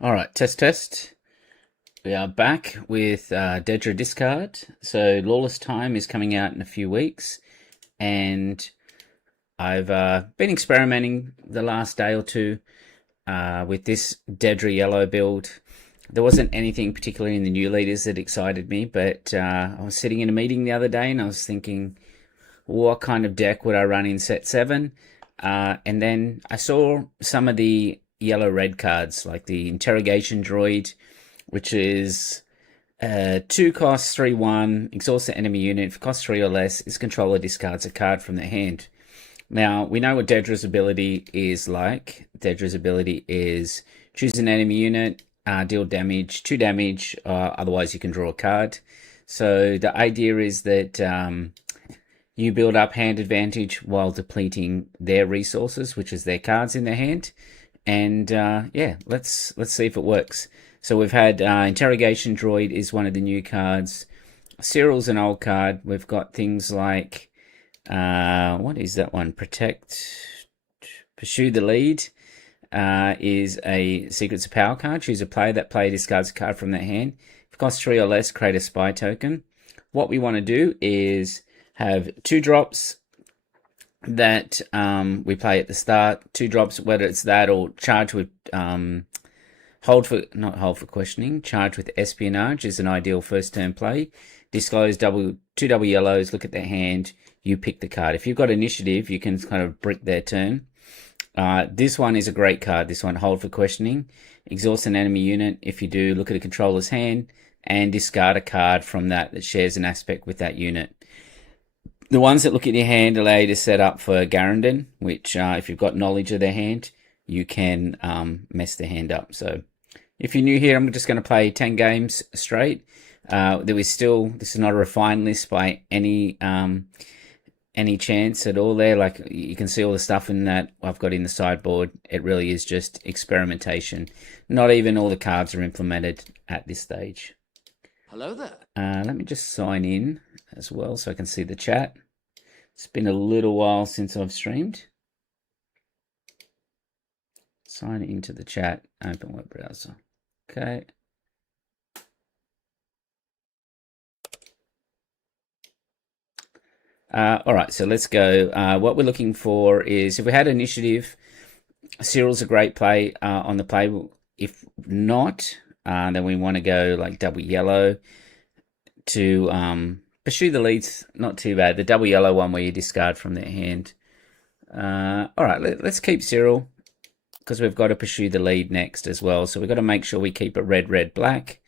All right, test. We are back with Dedra discard. So Lawless Time is coming out in a few weeks, and I've been experimenting the last day or two with this Dedra Yellow build. There wasn't anything particularly in the new leaders that excited me, but I was sitting in a meeting the other day and I was thinking, what kind of deck would I run in set 7? And then I saw some of the yellow-red cards, like the Interrogation Droid, which is 2 costs, 3/1, exhaust the enemy unit. If it costs 3 or less, its controller discards a card from their hand. Now, we know what Dedra's ability is like. Dedra's ability is choose an enemy unit, deal damage, 2 damage, otherwise you can draw a card. So the idea is that you build up hand advantage while depleting their resources, which is their cards in their hand. And yeah, let's see if it works. So we've had Interrogation Droid is one of the new cards. Cyril's an old card. We've got things like, what is that one? Pursue the Lead is a Secrets of Power card. Choose a player. That player discards a card from their hand. If it costs 3 or less, create a spy token. What we want to do is have 2 drops that we play at the start. 2 drops, whether it's that or charge with hold for questioning. Charge with espionage is an ideal first turn play. Disclose 2 double yellows. Look at their hand. You pick the card. If you've got initiative, you can kind of brick their turn. This one is a great card. This one, hold for questioning. Exhaust an enemy unit. If you do, look at a controller's hand and discard a card from that shares an aspect with that unit. The ones that look at your hand allow you to set up for Garandon, which if you've got knowledge of their hand, you can mess their hand up. So if you're new here, I'm just going to play 10 games straight. This is not a refined list by any chance at all there. Like, you can see all the stuff in that I've got in the sideboard. It really is just experimentation. Not even all the cards are implemented at this stage. Hello there. Let me just sign in as well so I can see the chat. It's been a little while since I've streamed. Sign into the chat, open web browser. Okay. All right, so let's go. What we're looking for is, if we had initiative, Cyril's a great play on the play. If not, then we want to go like double yellow to pursue the Lead's not too bad. The double yellow one where you discard from their hand. All right, let's keep Cyril because we've got to pursue the Lead next as well. So we've got to make sure we keep it red, red, black.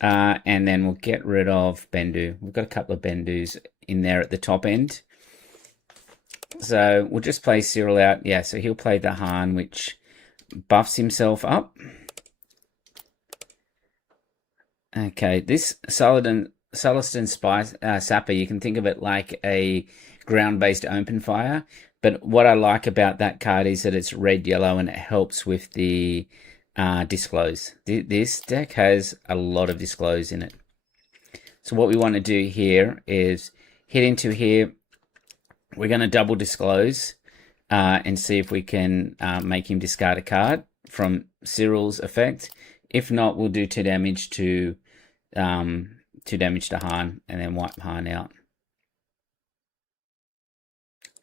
And then we'll get rid of Bendu. We've got a couple of Bendus in there at the top end. So we'll just play Cyril out. Yeah, so he'll play the Han, which buffs himself up. Okay, this Sullustan Sapper, you can think of it like a ground-based open fire. But what I like about that card is that it's red, yellow, and it helps with the disclose. This deck has a lot of disclose in it. So what we want to do here is hit into here. We're going to double disclose and see if we can make him discard a card from Cyril's effect. If not, we'll do 2 damage to 2 damage to Han and then wipe Han out.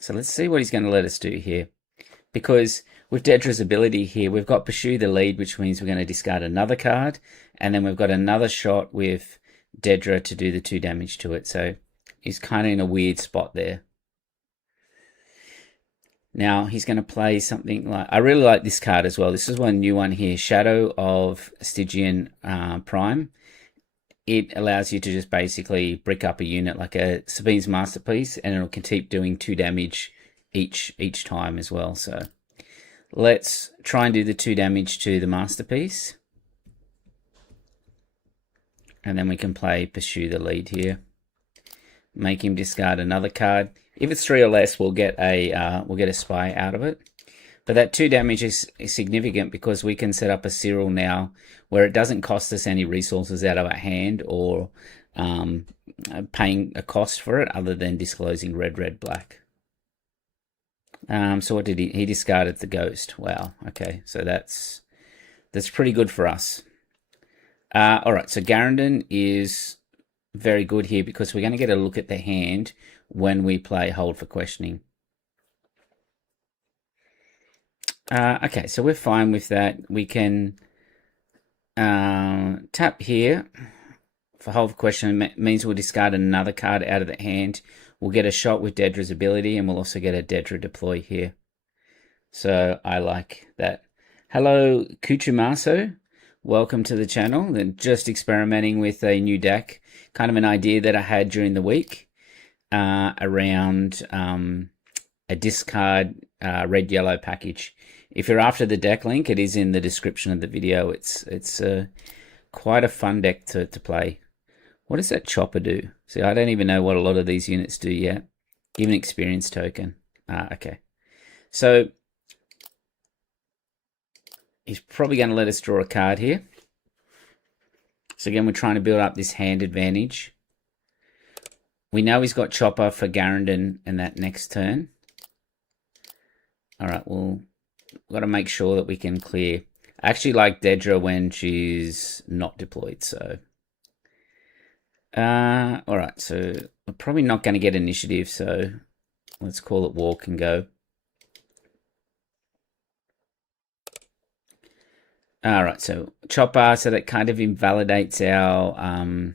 So let's see what he's going to let us do here. Because with Dedra's ability here, we've got Pursue the Lead, which means we're going to discard another card. And then we've got another shot with Dedra to do the 2 damage to it. So he's kind of in a weird spot there. Now he's going to play something like... I really like this card as well. This is one new one here. Shadow of Stygian Prime. It allows you to just basically brick up a unit like a Sabine's Masterpiece, and it'll keep doing 2 damage each time as well. So let's try and do the 2 damage to the Masterpiece. And then we can play Pursue the Lead here. Make him discard another card. If it's 3 or less, we'll get a spy out of it. But that 2 damage is significant because we can set up a Cyril now where it doesn't cost us any resources out of our hand or paying a cost for it other than disclosing red, red, black. So what did he discarded the ghost. Wow. Okay, so that's That's pretty good for us. All right, so Garandon is very good here because we're going to get a look at the hand when we play Hold for Questioning. Okay, so we're fine with that. We can tap here for Hold for Questioning. Means we'll discard another card out of the hand. We'll get a shot with Dedra's ability, and we'll also get a Dedra deploy here. So I like that. Hello, Kuchumaso. Welcome to the channel. And just experimenting with a new deck. Kind of an idea that I had during the week around a discard red-yellow package. If you're after the deck link, it is in the description of the video. It's quite a fun deck to play. What does that chopper do? See, I don't even know what a lot of these units do yet. Give an experience token. Okay. So he's probably going to let us draw a card here. So again, we're trying to build up this hand advantage. We know he's got chopper for Garandon and that next turn. All right, we've got to make sure that we can clear. I actually like Dedra when she's not deployed, so. All right, so we're probably not going to get initiative, so let's call it walk and go. All right, so chopper, so that kind of invalidates our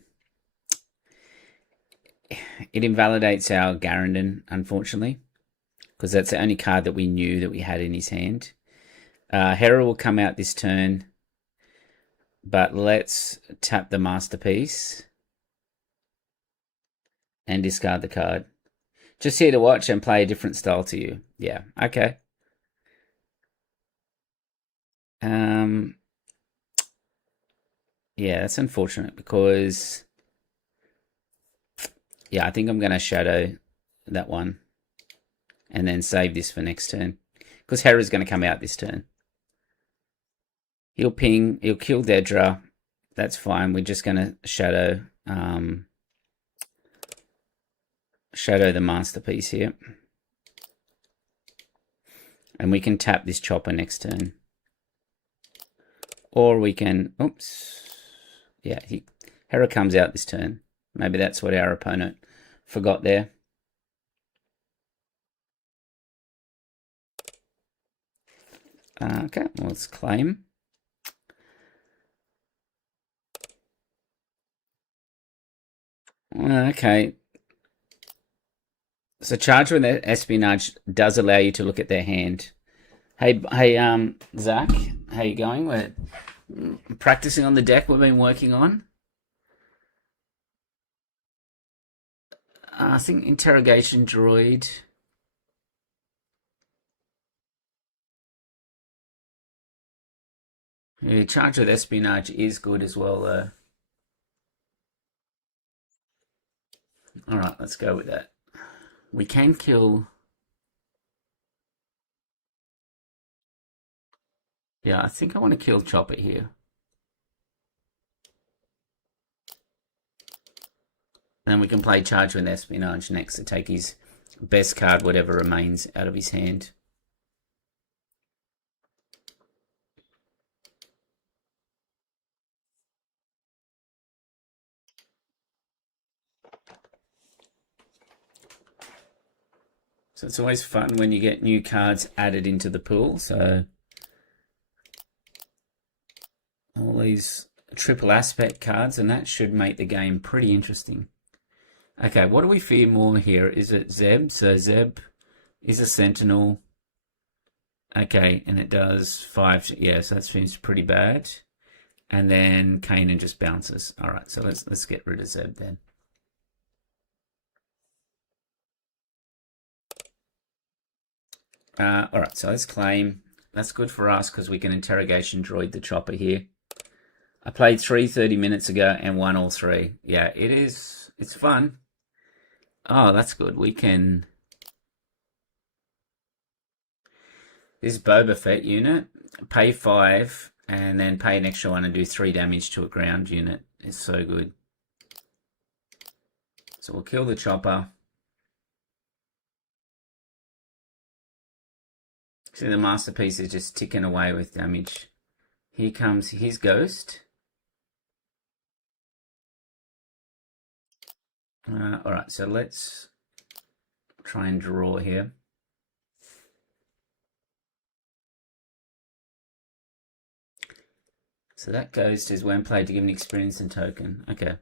it invalidates our Garandon, unfortunately, because that's the only card that we knew that we had in his hand. Hera will come out this turn, but let's tap the Masterpiece and discard the card. Just here to watch and play a different style to you. Yeah, okay. Yeah, that's unfortunate because, yeah, I think I'm going to shadow that one and then save this for next turn because Hera's going to come out this turn. He'll ping, he'll kill Dedra. That's fine. We're just going to shadow the Masterpiece here. And we can tap this chopper next turn. Or we can, oops. Yeah, Hera comes out this turn. Maybe that's what our opponent forgot there. Okay, well, let's claim. Okay. So charge with espionage does allow you to look at their hand. Hey, Zach, how you going? We're practicing on the deck we've been working on. I think interrogation droid. Yeah, charge with espionage is good as well, though. All right, let's go with that. We can kill. Yeah, I think I want to kill Chopper here. Then we can play Charge with Espionage next to take his best card, whatever remains, out of his hand. So it's always fun when you get new cards added into the pool. So all these triple aspect cards, and that should make the game pretty interesting. Okay, what do we fear more here? Is it Zeb? So Zeb is a Sentinel. Okay, and it does 5. Yeah, so that seems pretty bad. And then Kanan just bounces. All right, so let's get rid of Zeb then. All right, so let's claim. That's good for us because we can interrogation droid the chopper here. I played 3 30 minutes ago and won all 3. Yeah, it is. It's fun. Oh, that's good. We can. This Boba Fett unit, pay 5 and then pay an extra 1 and do 3 damage to a ground unit. It's so good. So we'll kill the chopper. See, the Masterpiece is just ticking away with damage. Here comes his ghost. Alright, so let's try and draw here. So that ghost is when played to give an experience and token. Okay.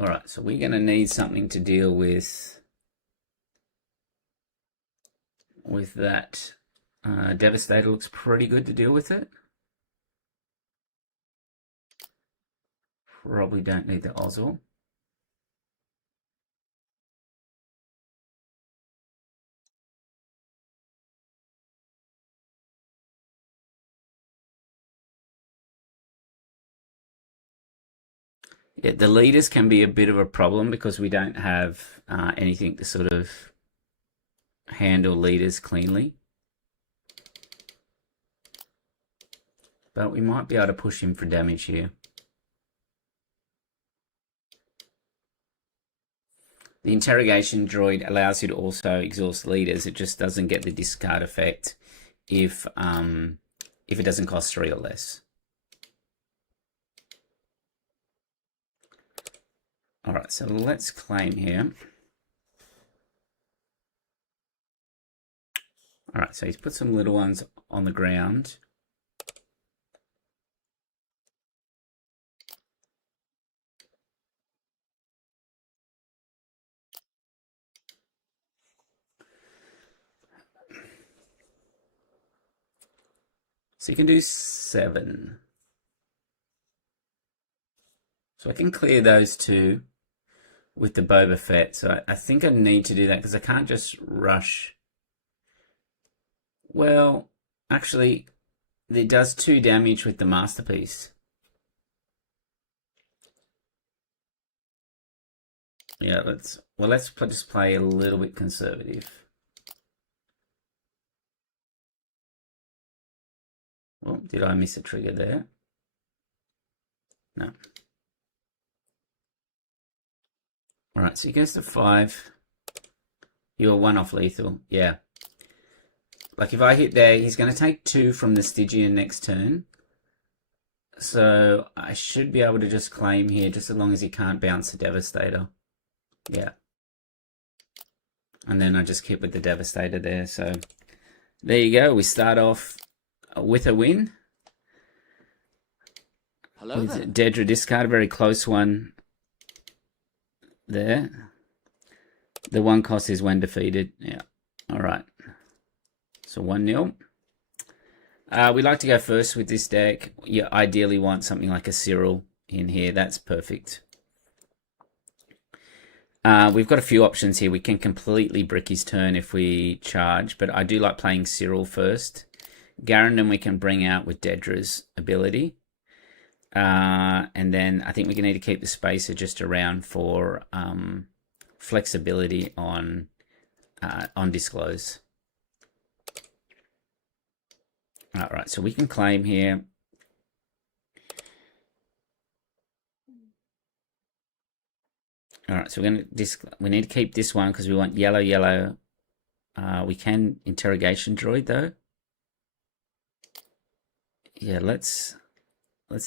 Alright, so we're going to need something to deal with that. Devastator looks pretty good to deal with it. Probably don't need the Ozzel. Yeah, the leaders can be a bit of a problem because we don't have anything to sort of handle leaders cleanly. But we might be able to push him for damage here. The interrogation droid allows you to also exhaust leaders. It just doesn't get the discard effect if it doesn't cost 3 or less. All right, so let's claim here. All right, so he's put some little ones on the ground. So you can do 7. So I can clear those 2 with the Boba Fett. So I think I need to do that because I can't just rush. Well, actually, it does 2 damage with the Masterpiece. Yeah, let's just play a little bit conservative. Well, did I miss a trigger there? No. All right, so he goes to 5. You're 1 off lethal. Yeah. Like if I hit there, he's going to take 2 from the Stygian next turn. So I should be able to just claim here, just as long as he can't bounce the Devastator. Yeah. And then I just keep with the Devastator there. So there you go. We start off with a win. Hello with Dedra discard, a very close one there. The 1 cost is when defeated. Yeah. All right. So 1-0. We like to go first with this deck. You ideally want something like a Cyril in here. That's perfect. We've got a few options here. We can completely brick his turn if we charge, but I do like playing Cyril first. Garandon we can bring out with Dedra's ability. And then I think we're going to need to keep the Spacer just around for flexibility on Disclose. All right, so we can claim here. All right, so we need to keep this one because we want yellow, yellow. We can interrogation droid though. Yeah, let's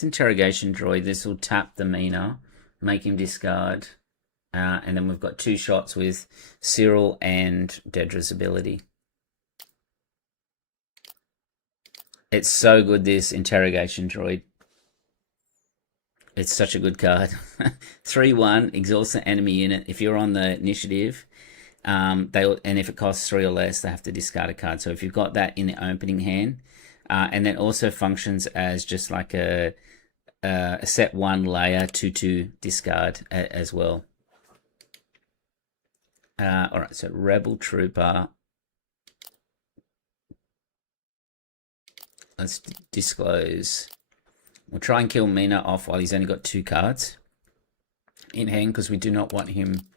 interrogation droid. This will tap the Mina, make him discard, and then we've got 2 shots with Cyril and Dedra's ability. It's so good, this interrogation droid. It's such a good card. 3/1, exhaust the enemy unit. If you're on the initiative, and if it costs 3 or less, they have to discard a card. So if you've got that in the opening hand, and then also functions as just like a set 1 layer 2/2 discard as well. All right, so Rebel Trooper. Let's disclose. We'll try and kill Mina off while he's only got 2 cards in hand because we do not want him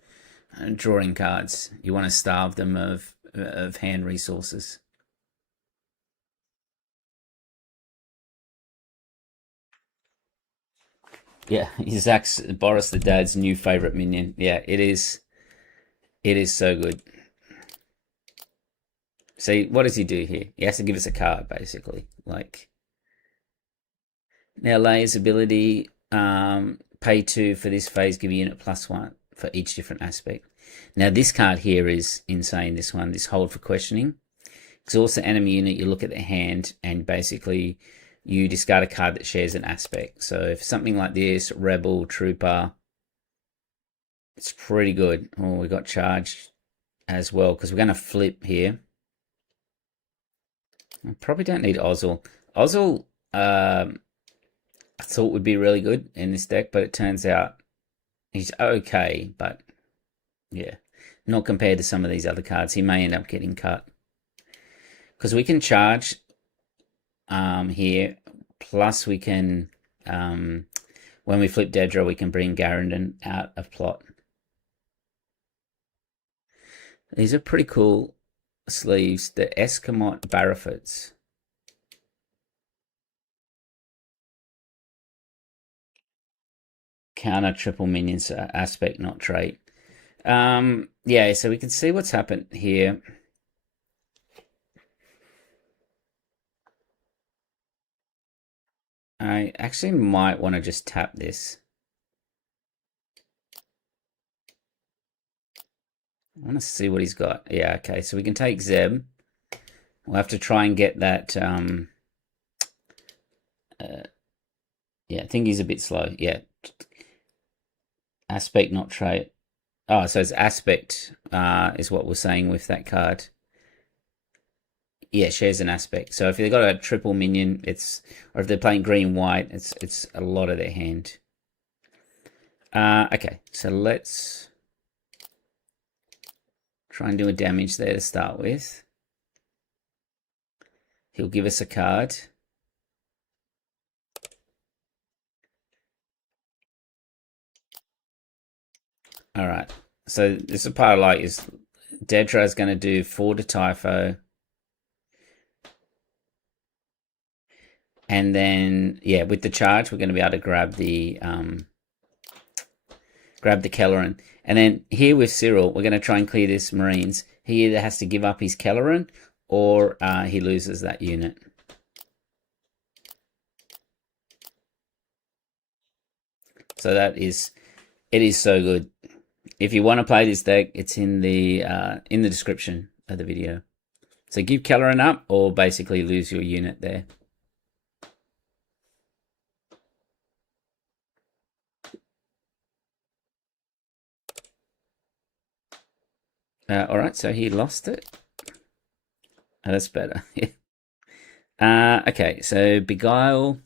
drawing cards. You want to starve them of hand resources. Yeah, Zach's Boris the Dad's new favorite minion. Yeah, it is. It is so good. See, what does he do here? He has to give us a card, basically. Like, Now, Leia's ability, pay 2 for this phase, give a unit +1 for each different aspect. Now, this card here is insane, this one, this hold for questioning. Exhaust the enemy unit, you look at their hand, and basically you discard a card that shares an aspect. So if something like this, Rebel, Trooper, it's pretty good. Oh, we got charged as well, because we're going to flip here. I probably don't need Ozzel. Ozzel, I thought would be really good in this deck, but it turns out he's okay, but yeah, not compared to some of these other cards. He may end up getting cut. Because we can charge here, plus we can, when we flip Dedra, we can bring Garandon out of plot. These are pretty cool sleeves, the Escamot Barrafoots. Counter triple minions aspect, not trait. Yeah, so we can see what's happened here. I actually might want to just tap this. I want to see what he's got. Yeah, okay, so we can take Zeb. We'll have to try and get that. Yeah, I think he's a bit slow. Yeah. Aspect, not trait. Oh, so it's aspect is what we're saying with that card. Yeah, shares an aspect. So if they've got a triple minion, or if they're playing green white, it's a lot of their hand. Okay, so let's try and do a damage there to start with. He'll give us a card. All right. So this is part I like is Dedra is going to do 4 to Typho. And then, yeah, with the charge, we're going to be able to grab the Kelleran. And then here with Cyril, we're going to try and clear this Marines. He either has to give up his Kelleran or he loses that unit. So it is so good. If you want to play this deck, it's in the description of the video. So give Kelleran up or basically lose your unit there. All right, so he lost it. Oh, that's better. Okay, so Beguile.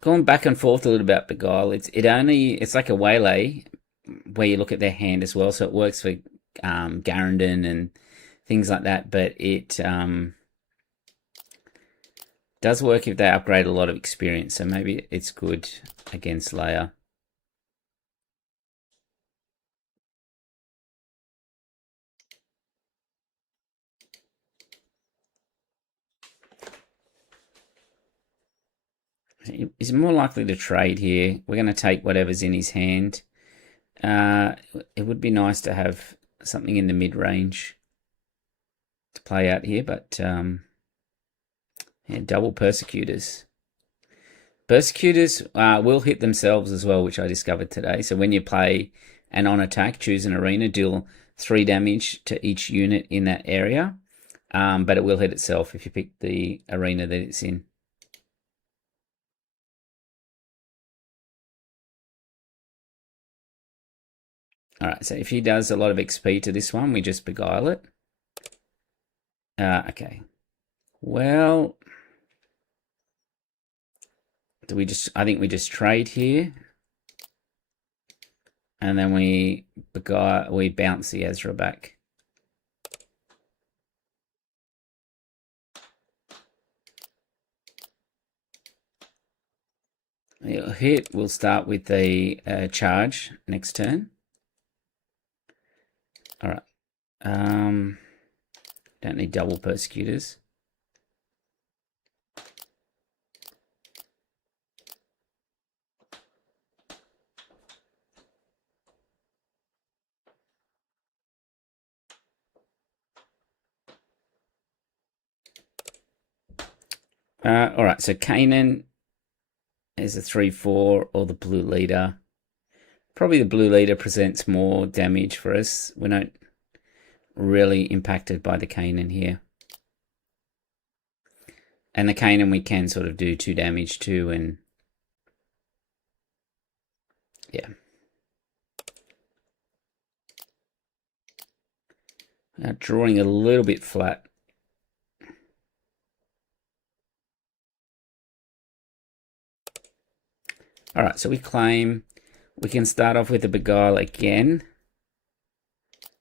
Going back and forth a little about Beguile. It's like a waylay where you look at their hand as well, so it works for Garandon and things like that. But it does work if they upgrade a lot of experience. So maybe it's good against Leia. He's more likely to trade here. We're going to take whatever's in his hand. It would be nice to have something in the mid-range to play out here, but yeah, double Persecutors. Persecutors will hit themselves as well, which I discovered today. So when you play and on attack, choose an arena, deal 3 damage to each unit in that area, but it will hit itself if you pick the arena that it's in. All right, so if he does a lot of XP to this one, we just Beguile it. Okay. Well, I think we just trade here. And then we bounce the Ezra back. It'll hit. We'll start with the charge next turn. All right. Don't need double Persecutors. All right, so Kanan There's a 3/4 or the blue leader. Probably the blue leader presents more damage for us. We're not really impacted by the Kanan here. And the Kanan we can sort of do 2 damage to, and yeah. Now drawing a little bit flat. Alright, so we claim. We can start off with a Beguile again.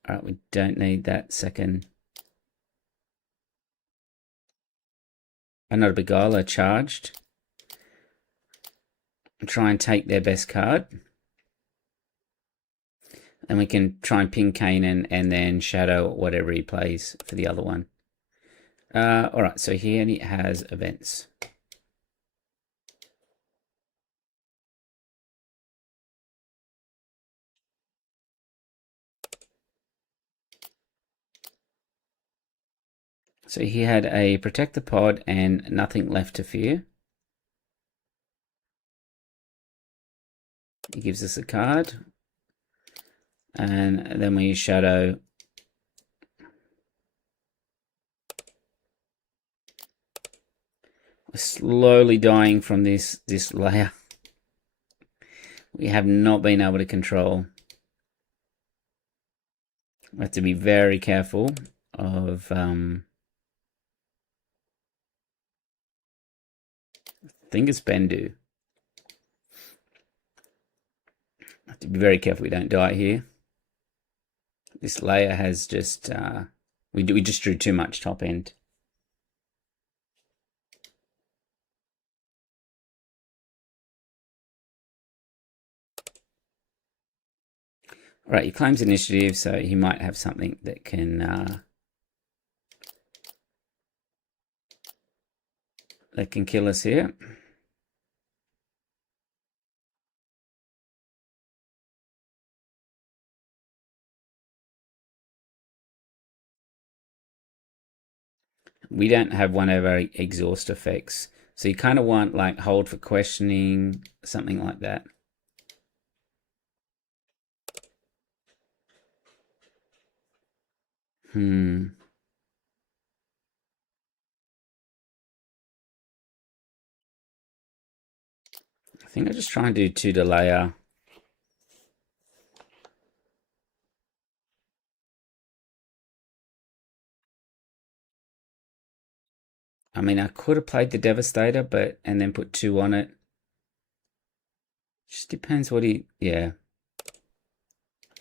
Alright, we don't need that second. Not a Beguile, charged. Try and take their best card. And we can try and ping Kanan and then shadow whatever he plays for the other one. Alright, so here he has events. So he had a Protect the Pod and Nothing Left to Fear. He gives us a card. And then we shadow. We're slowly dying from this layer. We have not been able to control. We have to be very careful of I think it's Bendu. Have to be very careful we don't die here. This layer has just we just drew too much top end. All right, he claims initiative, so he might have something that can kill us here. We don't have one of our exhaust effects, so you kind of want like hold for questioning, something like that. I think I'll just try and do 2 to layer. I mean, I could have played the Devastator, and then put 2 on it. Just depends what he, yeah.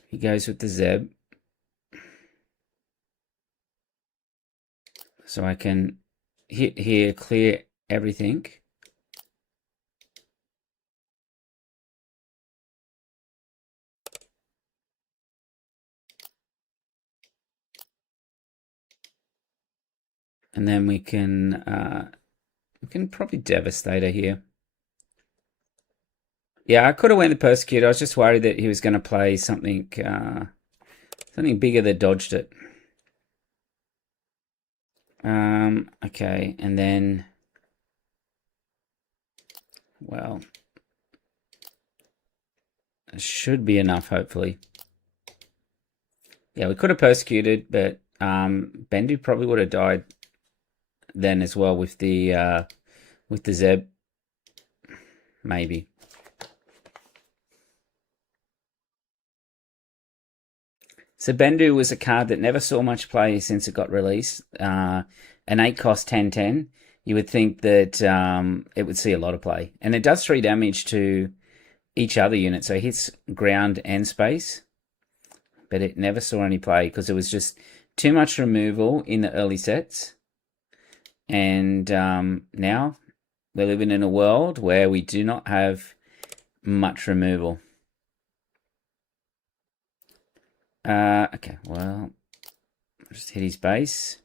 He goes with the Zeb. So I can hit here, clear everything. And then we can probably Devastator here. Yeah, I could have went the Persecutor. I was just worried that he was going to play something something bigger that dodged it. Okay, and then, well, it should be enough, hopefully. Yeah, we could have Persecuted, but Bendu probably would have died then as well with the Zeb. Maybe. So Bendu was a card that never saw much play since it got released. An 8 cost 10/10. You would think that it would see a lot of play. And it does 3 damage to each other unit. So it hits ground and space. But it never saw any play because it was just too much removal in the early sets. And now we're living in a world where we do not have much removal. Okay, well, just hit his base.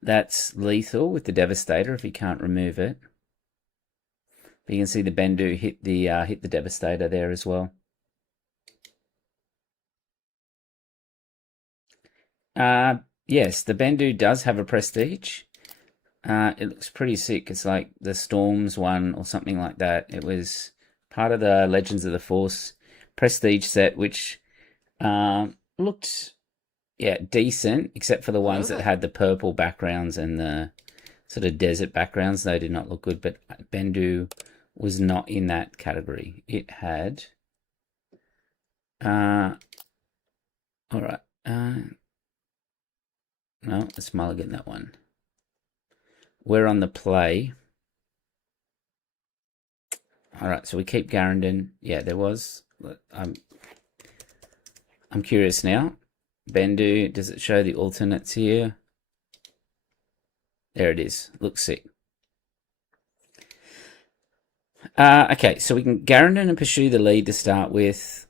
That's lethal with the Devastator if he can't remove it. But you can see the Bendu hit the Devastator there as well. Yes, the Bendu does have a prestige. It looks pretty sick. It's like the Storms one or something like that. It was part of the Legends of the Force prestige set, which looked, yeah, decent, except for the ones that had the purple backgrounds and the sort of desert backgrounds. They did not look good, but Bendu was not in that category. It had, all right, no, let's mulligan that one. We're on the play. All right, so we keep Garandon. Yeah, there was. I'm curious now. Bendu, does it show the alternates here? There it is. Looks sick. Okay, so we can Garandon and pursue the lead to start with.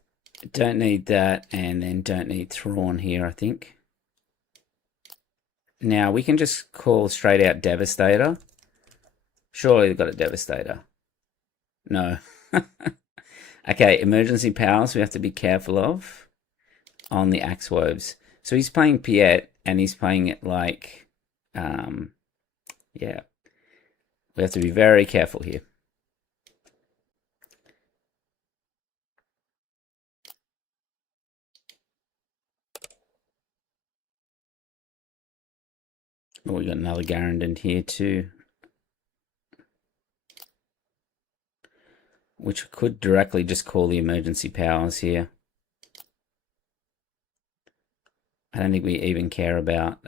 Don't need that, and then don't need Thrawn here, I think. Now, we can just call straight out Devastator. Surely they've got a Devastator. No. Okay, emergency powers we have to be careful of on the Axe Woves. So he's playing Piet, and he's playing it like, yeah. We have to be very careful here. Oh, we got another Garandon here too, which could directly just call the emergency powers here. I don't think we even care about.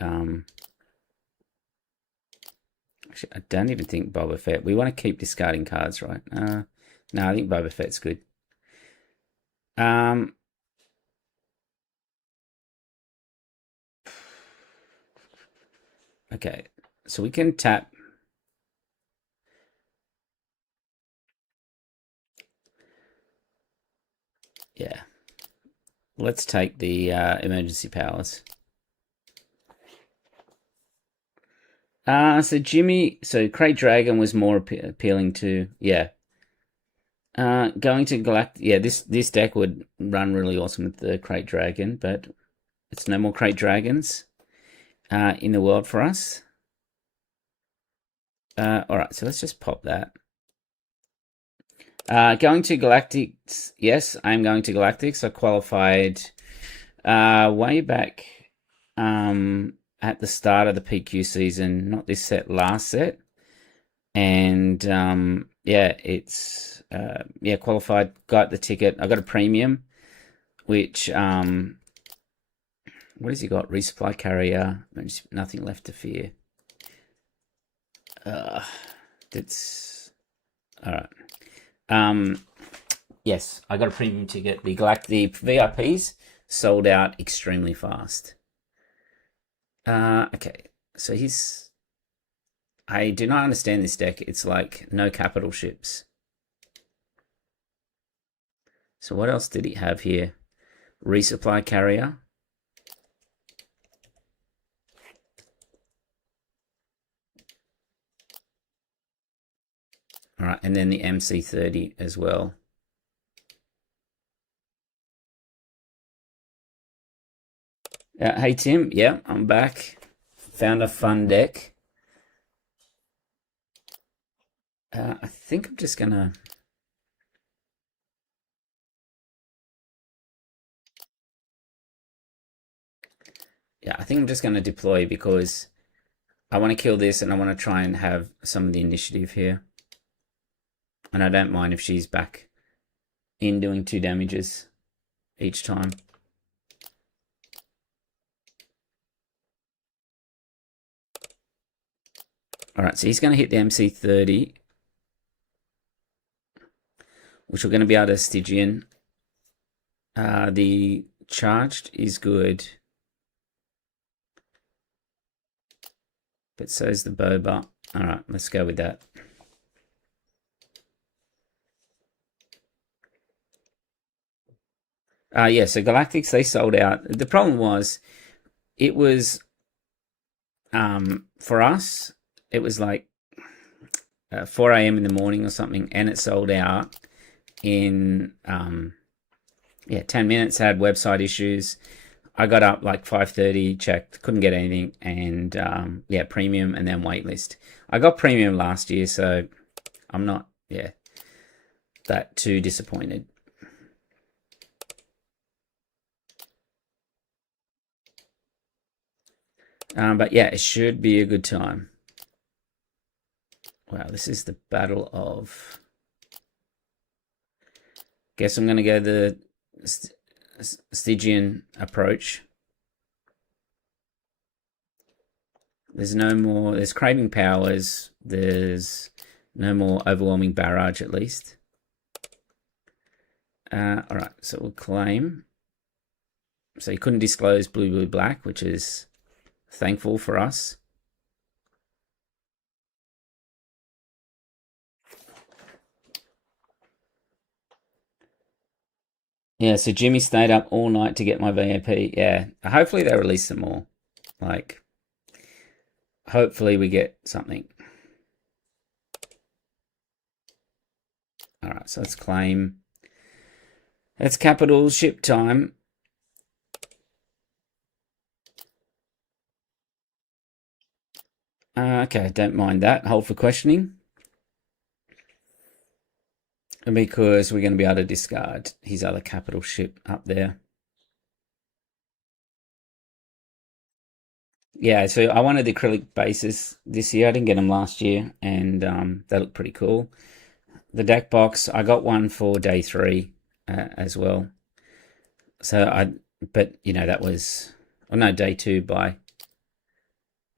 Actually, I don't even think Boba Fett. We want to keep discarding cards, right? No, I think Boba Fett's good. Okay, so we can tap. Yeah, let's take the emergency powers. So Krayt Dragon was more appealing to, yeah. Going to Galactic, yeah, this deck would run really awesome with the Krayt Dragon, but it's no more Krayt Dragons in the world for us. Alright, so let's just pop that. Going to Galactics, yes, I'm going to Galactics. I qualified way back at the start of the PQ season, not this set, last set. And yeah, it's yeah, qualified, got the ticket. I got a premium, which what has he got? Resupply carrier, nothing left to fear. That's all right. Yes, I got a premium ticket. The VIPs sold out extremely fast. Okay, so I do not understand this deck. It's like no capital ships. So what else did he have here? Resupply carrier. All right, and then the MC30 as well. Hey Tim, yeah, I'm back. Found a fun deck. I think I'm just gonna. Yeah, I think I'm just gonna deploy because I want to kill this and I want to try and have some of the initiative here. And I don't mind if she's back in doing 2 damages each time. Alright, so he's going to hit the MC30, which we're going to be able to Stygian. The charged is good, but so is the Boba. Alright, let's go with that. Yeah, so Galactics, they sold out. The problem was, it was, for us, it was like 4 a.m. in the morning or something, and it sold out in, yeah, 10 minutes. Had website issues. I got up like 5:30, checked, couldn't get anything, and yeah, premium and then waitlist. I got premium last year, so I'm not that too disappointed. But yeah, it should be a good time. Wow, this is the battle of. Guess I'm gonna go the Stygian approach. There's no more. There's craving powers. There's no more overwhelming barrage, at least. All right, so we'll claim. So you couldn't disclose blue, blue, black, which is thankful for us. Yeah, so Jimmy stayed up all night to get my VIP. Yeah, hopefully they release some more. Like, hopefully we get something. All right, so let's claim. It's capital ship time. Okay, don't mind that. Hold for questioning. Because we're going to be able to discard his other capital ship up there. Yeah, so I wanted the acrylic bases this year. I didn't get them last year, and they look pretty cool. The deck box, I got one for day 3 as well. So but you know, that was, oh no, day 2 by.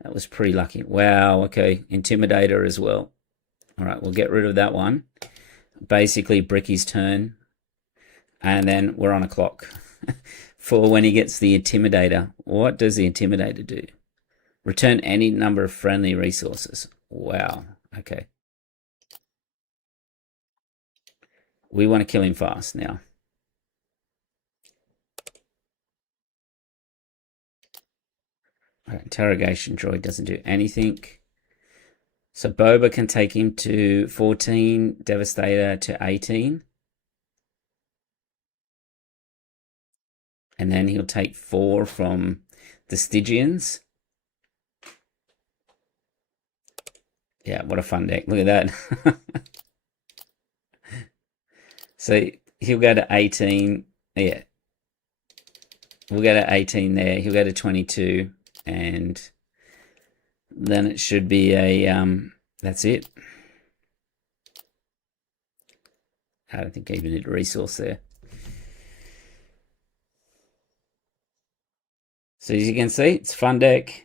That was pretty lucky. Wow, okay, Intimidator as well. All right, we'll get rid of that one. Basically, Bricky's turn, and then we're on a clock for when he gets the Intimidator. What does the Intimidator do? Return any number of friendly resources. Wow, okay. We want to kill him fast now. Right, interrogation droid doesn't do anything. So Boba can take him to 14, Devastator to 18. And then he'll take 4 from the Stygians. Yeah, what a fun deck. Look at that. So he'll go to 18. Yeah. We'll go to 18 there. He'll go to 22. And then it should be a, that's it. I don't think I even need a resource there. So as you can see, it's a fun deck.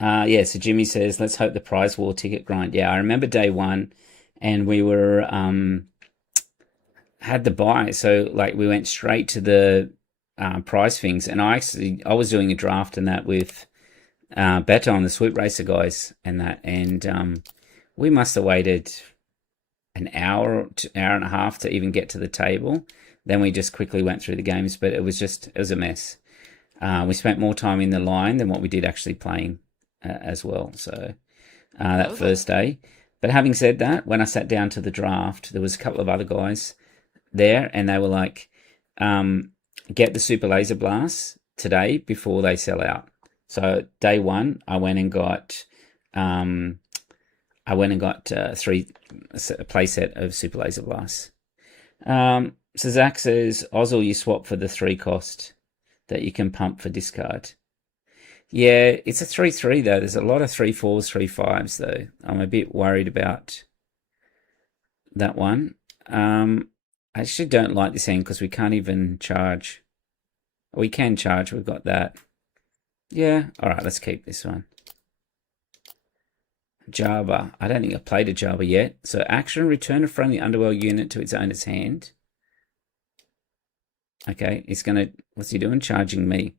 Yeah, so Jimmy says, let's hope the prize war ticket grind. Yeah, I remember day 1 and we were, had the buy. So like we went straight to the prize things. And I was doing a draft and that with Beto on the Swoop Racer guys and that. And we must have waited an hour and a half to even get to the table. Then we just quickly went through the games, but it was a mess. We spent more time in the line than what we did actually playing as well. So that first day. But having said that, when I sat down to the draft, there was a couple of other guys there, and they were like, "Get the Super Laser Blast today before they sell out." So day 1, I went and got, 3 playset of Super Laser Blasts. So Zach says, Ozzel, you swap for the 3 cost that you can pump for discard. Yeah, it's a 3/3 though. There's a lot of 3/4s, 3/5s though. I'm a bit worried about that one. I actually don't like this end because we can't even charge. We can charge, we've got that. Yeah, alright, let's keep this one. Java. I don't think I've played a Java yet. So action, return a friendly underworld unit to its owner's hand. Okay, what's he doing? Charging me.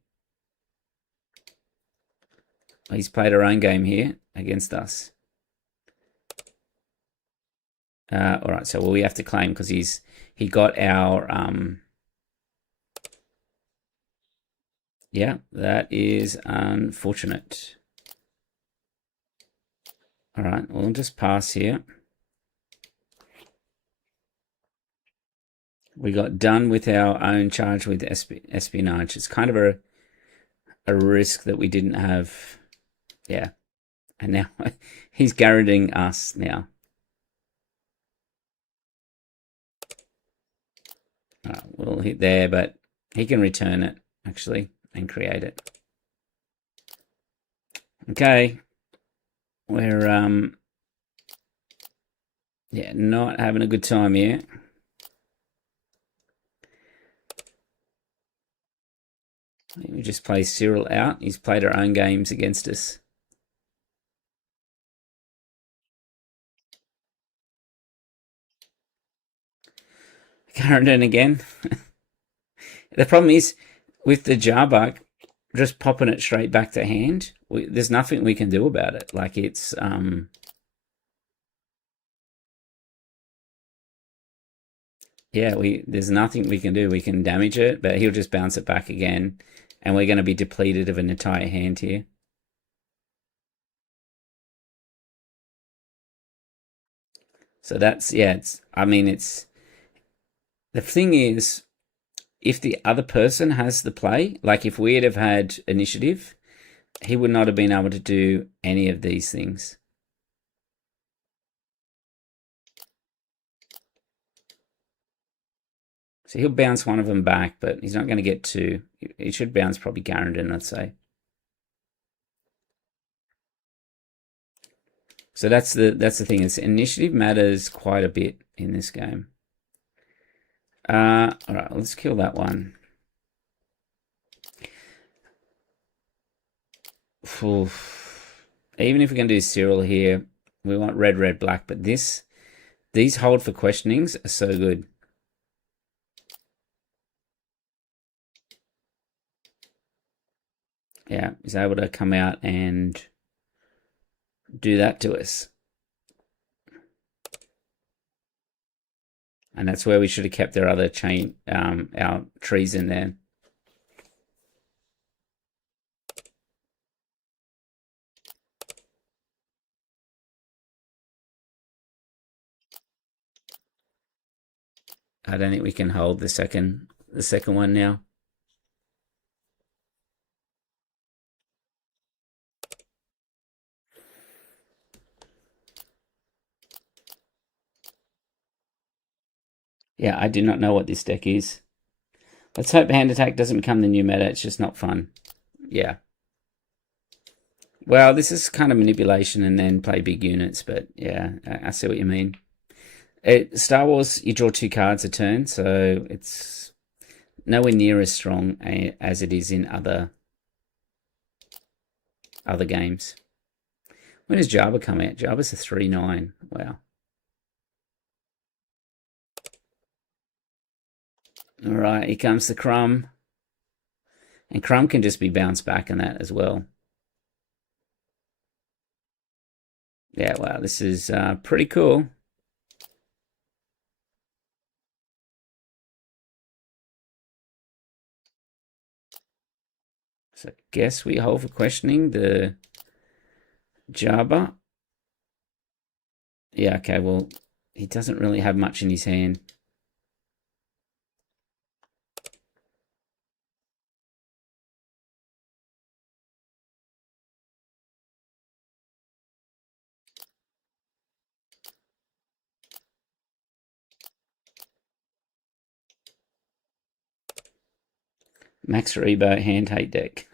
He's played our own game here against us. All right, so we have to claim because he got our yeah, that is unfortunate. All right, we'll just pass here. We got done with our own charge with espionage. It's kind of a a risk that we didn't have. Yeah. And now he's guaranteeing us now. We'll hit there, but he can return it, actually, and create it. Okay. We're, yeah, not having a good time here. We just play Cyril out. He's played our own games against us. Carrington again. The problem is with the Jarbug, just popping it straight back to hand. There's nothing we can do about it. Like it's yeah, there's nothing we can do. We can damage it, but he'll just bounce it back again, and we're going to be depleted of an entire hand here. So that's yeah. I mean, the thing is, if the other person has the play, like if we'd have had initiative, he would not have been able to do any of these things. So he'll bounce one of them back, but he's not going to get two. He should bounce probably Garrendon, let's say. So that's the thing. Is initiative matters quite a bit in this game. All right, let's kill that one. Oof. Even if we can do Cyril here, we want red, red, black. But these hold for questionings are so good. Yeah, he's able to come out and do that to us. And that's where we should have kept our other chain, our trees in there. I don't think we can hold the second one now. Yeah, I do not know what this deck is. Let's hope hand attack doesn't become the new meta. It's just not fun. Yeah. Well, this is kind of manipulation and then play big units, but yeah, I see what you mean. Star Wars, you draw 2 cards a turn, so it's nowhere near as strong as it is in other games. When does Jabba come out? Jabba's a 3/9. Wow. All right, here comes the Crumb. And Crumb can just be bounced back in that as well. Yeah, wow, this is pretty cool. So I guess we hold for questioning the Jabba. Yeah, okay, well, he doesn't really have much in his hand. Max Rebo hand hate deck.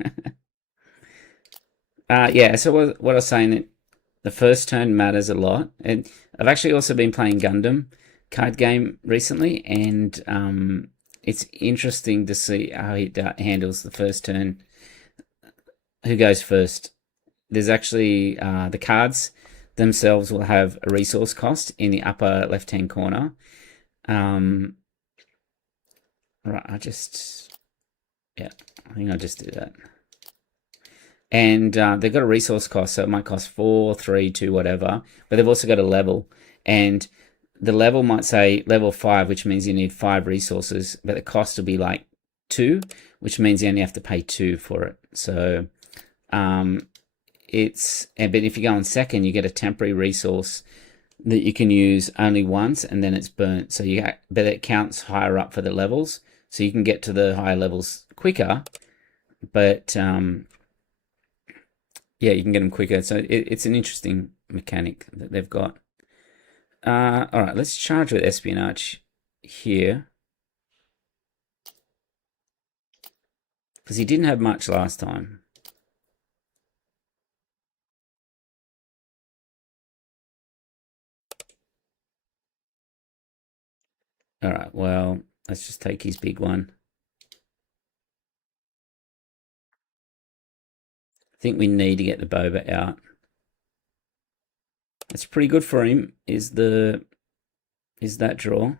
Yeah, so what I was saying, the first turn matters a lot. And I've actually also been playing Gundam card game recently, and it's interesting to see how he handles the first turn. Who goes first? There's actually the cards themselves will have a resource cost in the upper left-hand corner. Right, I think I'll just do that. And they've got a resource cost, so it might cost 4, 3, 2, whatever. But they've also got a level, and the level might say level 5, which means you need 5 resources, but the cost will be like 2, which means you only have to pay 2 for it. So but if you go on second, you get a temporary resource that you can use only once, and then it's burnt. So but it counts higher up for the levels, so you can get to the higher levels quicker. but yeah, you can get them quicker. So it's an interesting mechanic that they've got. All right, let's charge with espionage here because he didn't have much last time. All right, well, let's just take his big one. I think we need to get the boba out. That's pretty good for him. Is that draw?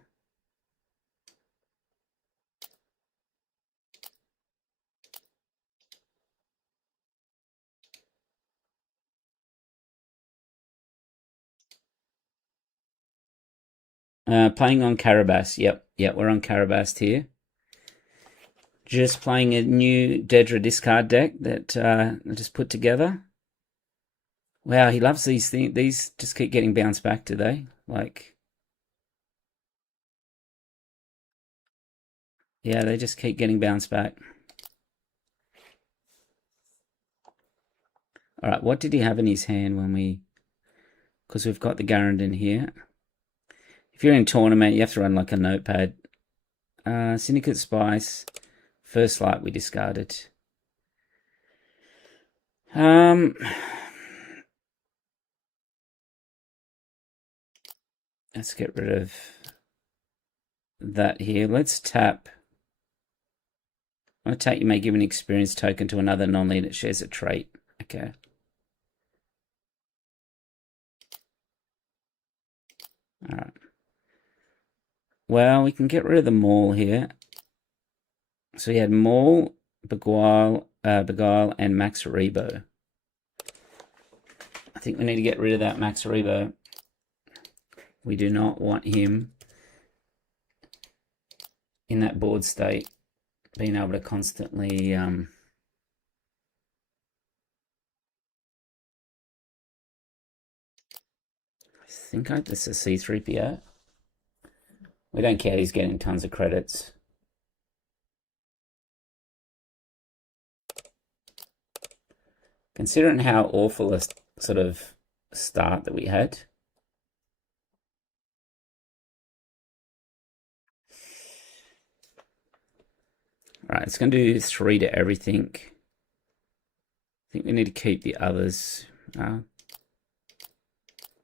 Playing on Carabas. Yep, we're on Carabas here. Just playing a new Dedra discard deck that I just put together. Wow, he loves these things. These just keep getting bounced back, do they? Like, yeah, they just keep getting bounced back. All right, what did he have in his hand when we... Because we've got the Garandon here. If you're in a tournament, you have to run like a notepad. Syndicate Spice. First Light we discarded. Let's get rid of that here. Let's tap. I'm going to take, you may give an experience token to another non-lead that shares a trait. Okay. All right. Well, we can get rid of the Maul here. So we had Maul, Beguile, and Max Rebo. I think we need to get rid of that Max Rebo. We do not want him in that board state, being able to constantly I think this is C3PO. We don't care, he's getting tons of credits. Considering how awful a sort of start that we had. All right, it's going to do 3 to everything. I think we need to keep the others.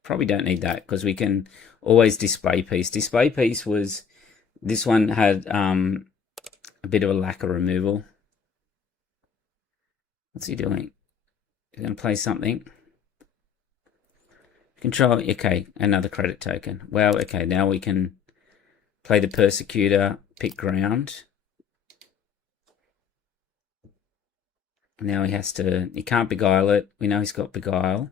Probably don't need that because we can always display piece. Display piece was, this one had a bit of a lack of removal. What's he doing? He's going to play something. Control, okay, another credit token. Well, okay, now we can play the Persecutor, pick ground. Now he can't beguile it. We know he's got beguile.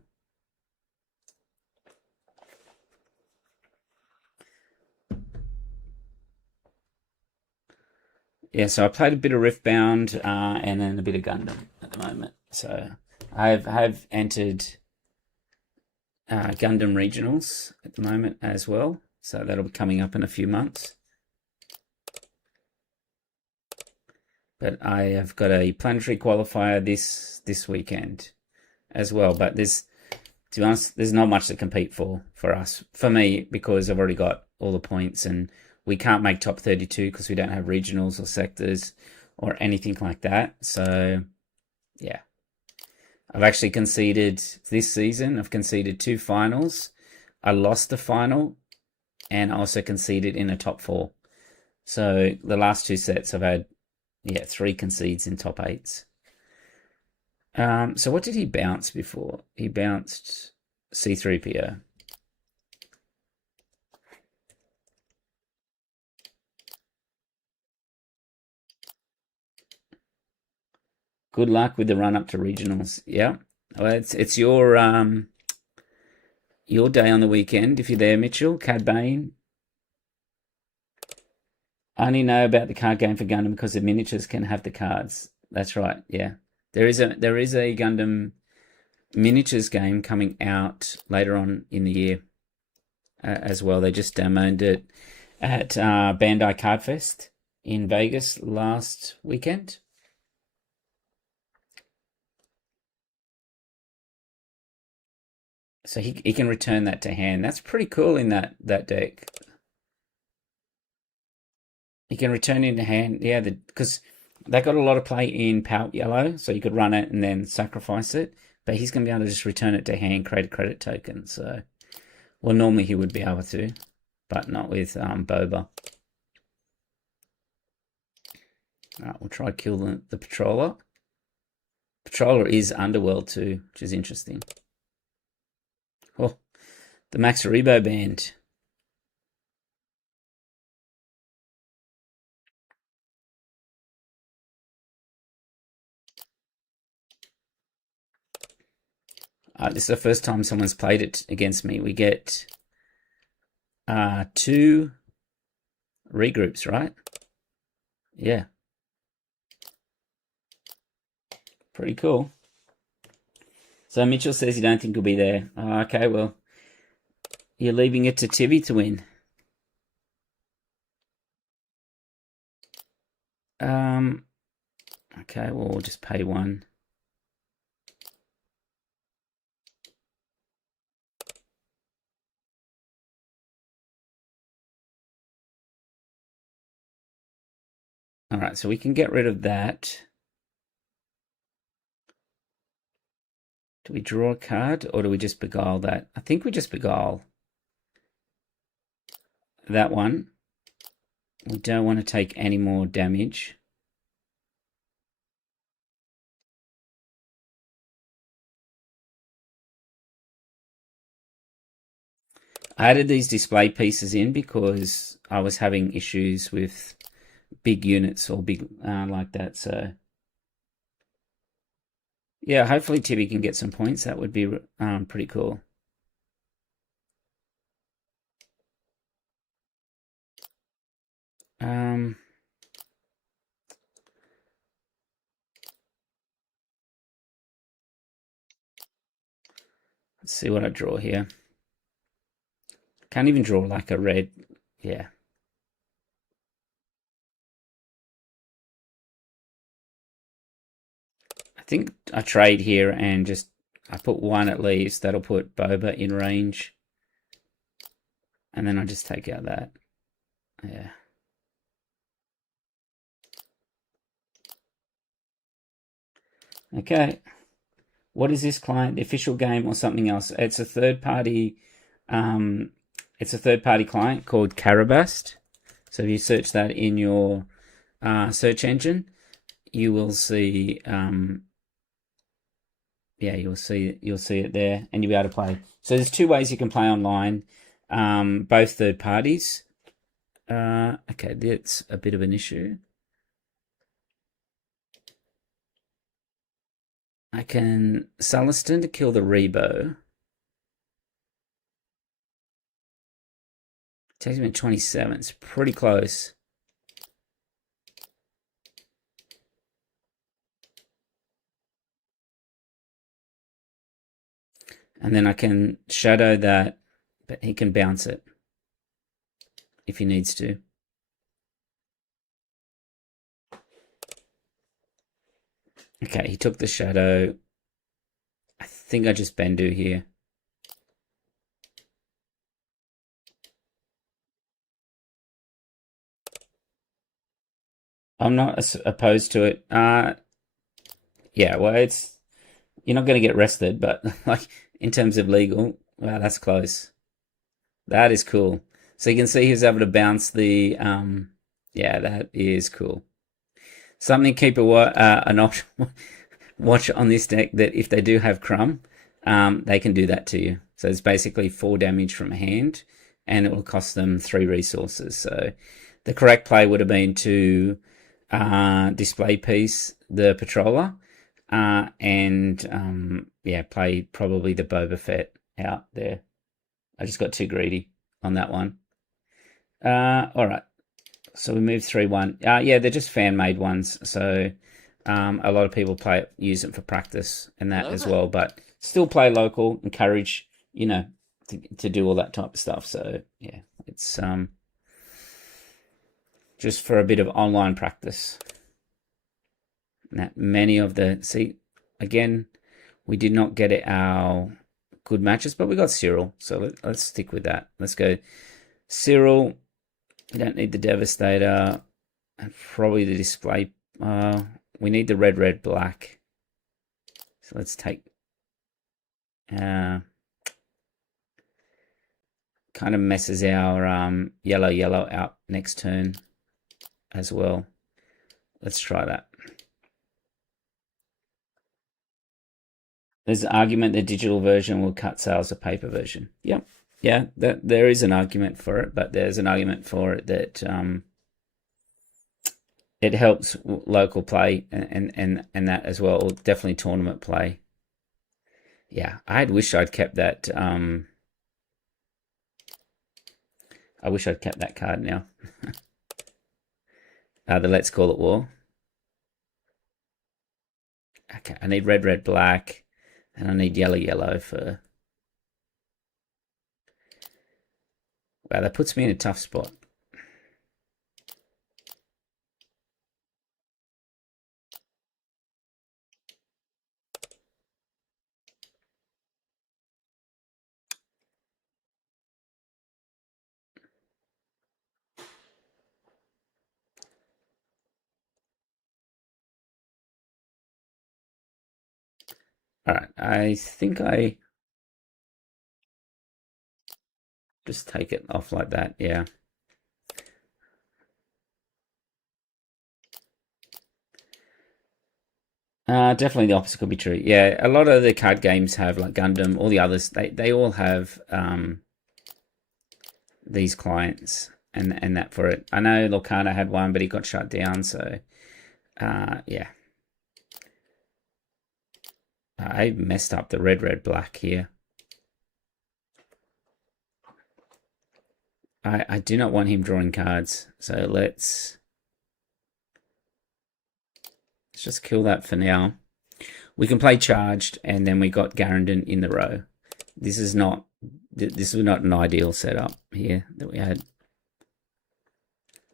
Yeah, so I played a bit of Riftbound and then a bit of Gundam at the moment. So I've entered Gundam Regionals at the moment as well. So that'll be coming up in a few months. But I have got a planetary qualifier this weekend as well. But to be honest, there's not much to compete for us. For me, because I've already got all the points and we can't make top 32 because we don't have regionals or sectors or anything like that. So, yeah. I've actually conceded this season. I've conceded 2 finals. I lost the final and I also conceded in a top 4. So the last 2 sets I've had, 3 concedes in top 8s. So what did he bounce before? He bounced C3PO. Good luck with the run up to regionals. Yeah. Well, it's your day on the weekend if you're there, Mitchell. Cad Bane. I only know about the card game for Gundam because the miniatures can have the cards. That's right. Yeah. There is a Gundam miniatures game coming out later on in the year as well. They just demoed it at Bandai Card Fest in Vegas last weekend. So he can return that to hand. That's pretty cool in that deck. He can return it to hand. Yeah, because they got a lot of play in Pout Yellow, so you could run it and then sacrifice it. But he's going to be able to just return it to hand, create a credit token. So, well, normally he would be able to, but not with Boba. All right, we'll try to kill the Patroller. Patroller is Underworld too, which is interesting. Oh, the Max Rebo band. This is the first time someone's played it against me. We get 2 regroups, right? Yeah. Pretty cool. So Mitchell says you don't think he'll be there. Okay, well, you're leaving it to Tibby to win. Okay, well, we'll just pay 1. All right, so we can get rid of that. Do we draw a card or do we just beguile that? I think we just beguile that one. We don't want to take any more damage. I added these display pieces in because I was having issues with big units or big like that. So yeah, hopefully Tibby can get some points. That would be pretty cool. Let's see what I draw here. Can't even draw like a red. Yeah. I think I trade here and just I put 1 at least. That'll put Boba in range. And then I just take out that. Yeah. Okay. What is this client? The official game or something else? It's a third party. It's a third party client called Carabast. So if you search that in your search engine, you will see. Yeah, you'll see it there, and you'll be able to play. So there's 2 ways you can play online, both third parties. Okay, that's a bit of an issue. I can Suliston to kill the Rebo. Takes me 27. It's pretty close. And then I can shadow that, but he can bounce it if he needs to. Okay, he took the shadow. I think I just Bendu here. I'm not opposed to it. Yeah, well, you're not going to get arrested, but like in terms of legal, wow, that's close. That is cool. So you can see he's able to bounce the. Yeah, that is cool. Something to keep an watch on this deck that if they do have Crumb, they can do that to you. So it's basically 4 damage from hand, and it will cost them 3 resources. So the correct play would have been to display piece the Patroller, and yeah, play probably the Boba Fett out there. I just got too greedy on that one. All right. So we move 3-1. Yeah, they're just fan-made ones. So a lot of people use it for practice and that as well. But still play local, encourage, to do all that type of stuff. So yeah, it's just for a bit of online practice. Now, many of the again, we did not get our good matches, but we got Cyril, so let's stick with that. Let's go Cyril. We don't need the Devastator, and probably the display. We need the red, black. So let's take. Kind of messes our yellow out next turn as well. Let's try that. There's an argument the digital version will cut sales of paper version. Yep. Yeah, there is an argument for it, but there's an argument for it that it helps local play and that as well. Definitely tournament play. Yeah, I wish I'd kept that. I wish I'd kept that card now. The Let's Call It War. Okay, I need red, black, and I need yellow for. Wow, that puts me in a tough spot. All right, I think I just take it off like that. Yeah. Definitely the opposite could be true. Yeah, a lot of the card games have like Gundam, all the others, they all have these clients and that for it. I know Lorcana had one, but he got shut down, so yeah. I messed up the red, black here. I do not want him drawing cards, so let's just kill that for now. We can play charged, and then we got Garandon in the row. This is not an ideal setup here that we had.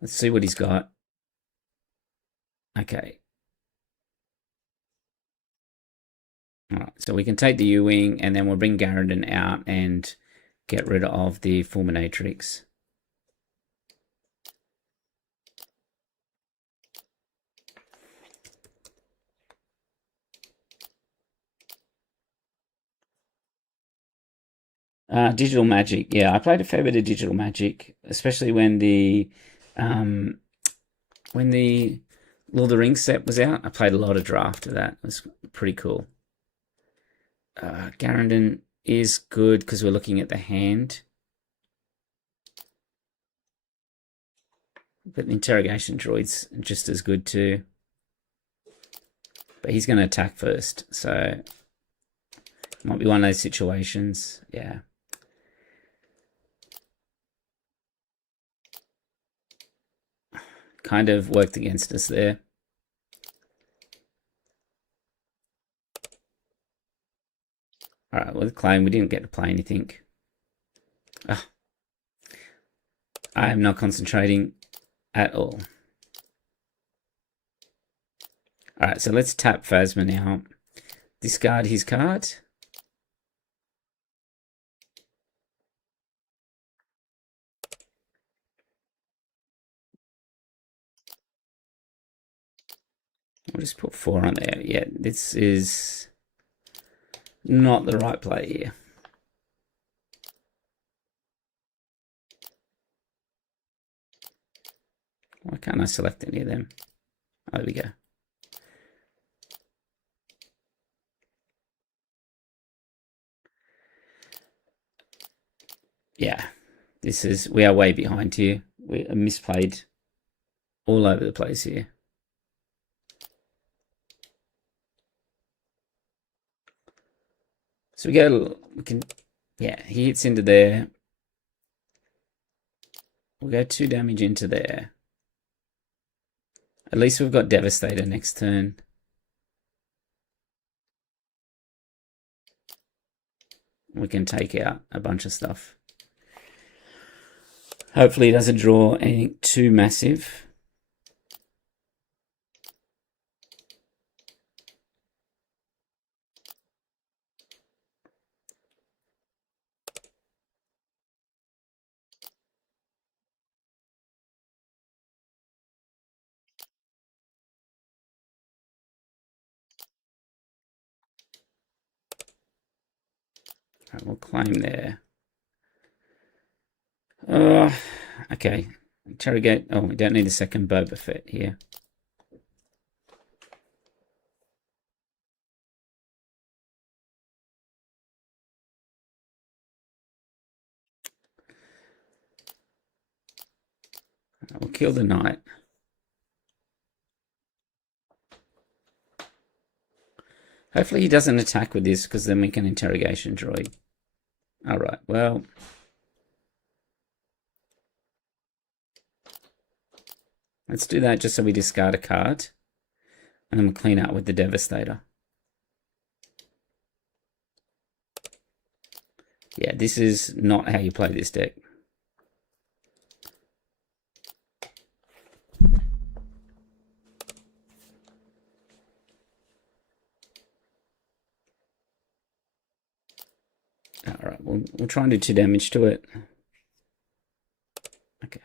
Let's see what he's got. Okay. All right, so we can take the U-Wing, and then we'll bring Garandon out and get rid of the Fulminatrix. Digital Magic. Yeah, I played a fair bit of Digital Magic, especially when the Lord of the Rings set was out. I played a lot of draft of that. It was pretty cool. Garandon is good because we're looking at the hand. But the interrogation droid's just as good too. But he's going to attack first, so might be one of those situations. Yeah. Kind of worked against us there. All right, with claim, we didn't get to play anything. I am not concentrating at all. All right, so let's tap Phasma now. Discard his card. We'll just put 4 on there. Yeah, this is not the right play here. Why can't I select any of them? Oh, there we go. Yeah, we are way behind here. We are misplayed all over the place here. So yeah, he hits into there. We'll go 2 damage into there. At least we've got Devastator next turn. We can take out a bunch of stuff. Hopefully he doesn't draw anything too massive. We'll claim there. Uh, okay. Interrogate. Oh, we don't need a second Boba Fett here. We'll kill the knight. Hopefully he doesn't attack with this, because then we can interrogation droid. Alright, well. Let's do that just so we discard a card. And then we'll clean out with the Devastator. Yeah, this is not how you play this deck. Alright, we'll try and do 2 damage to it. Okay.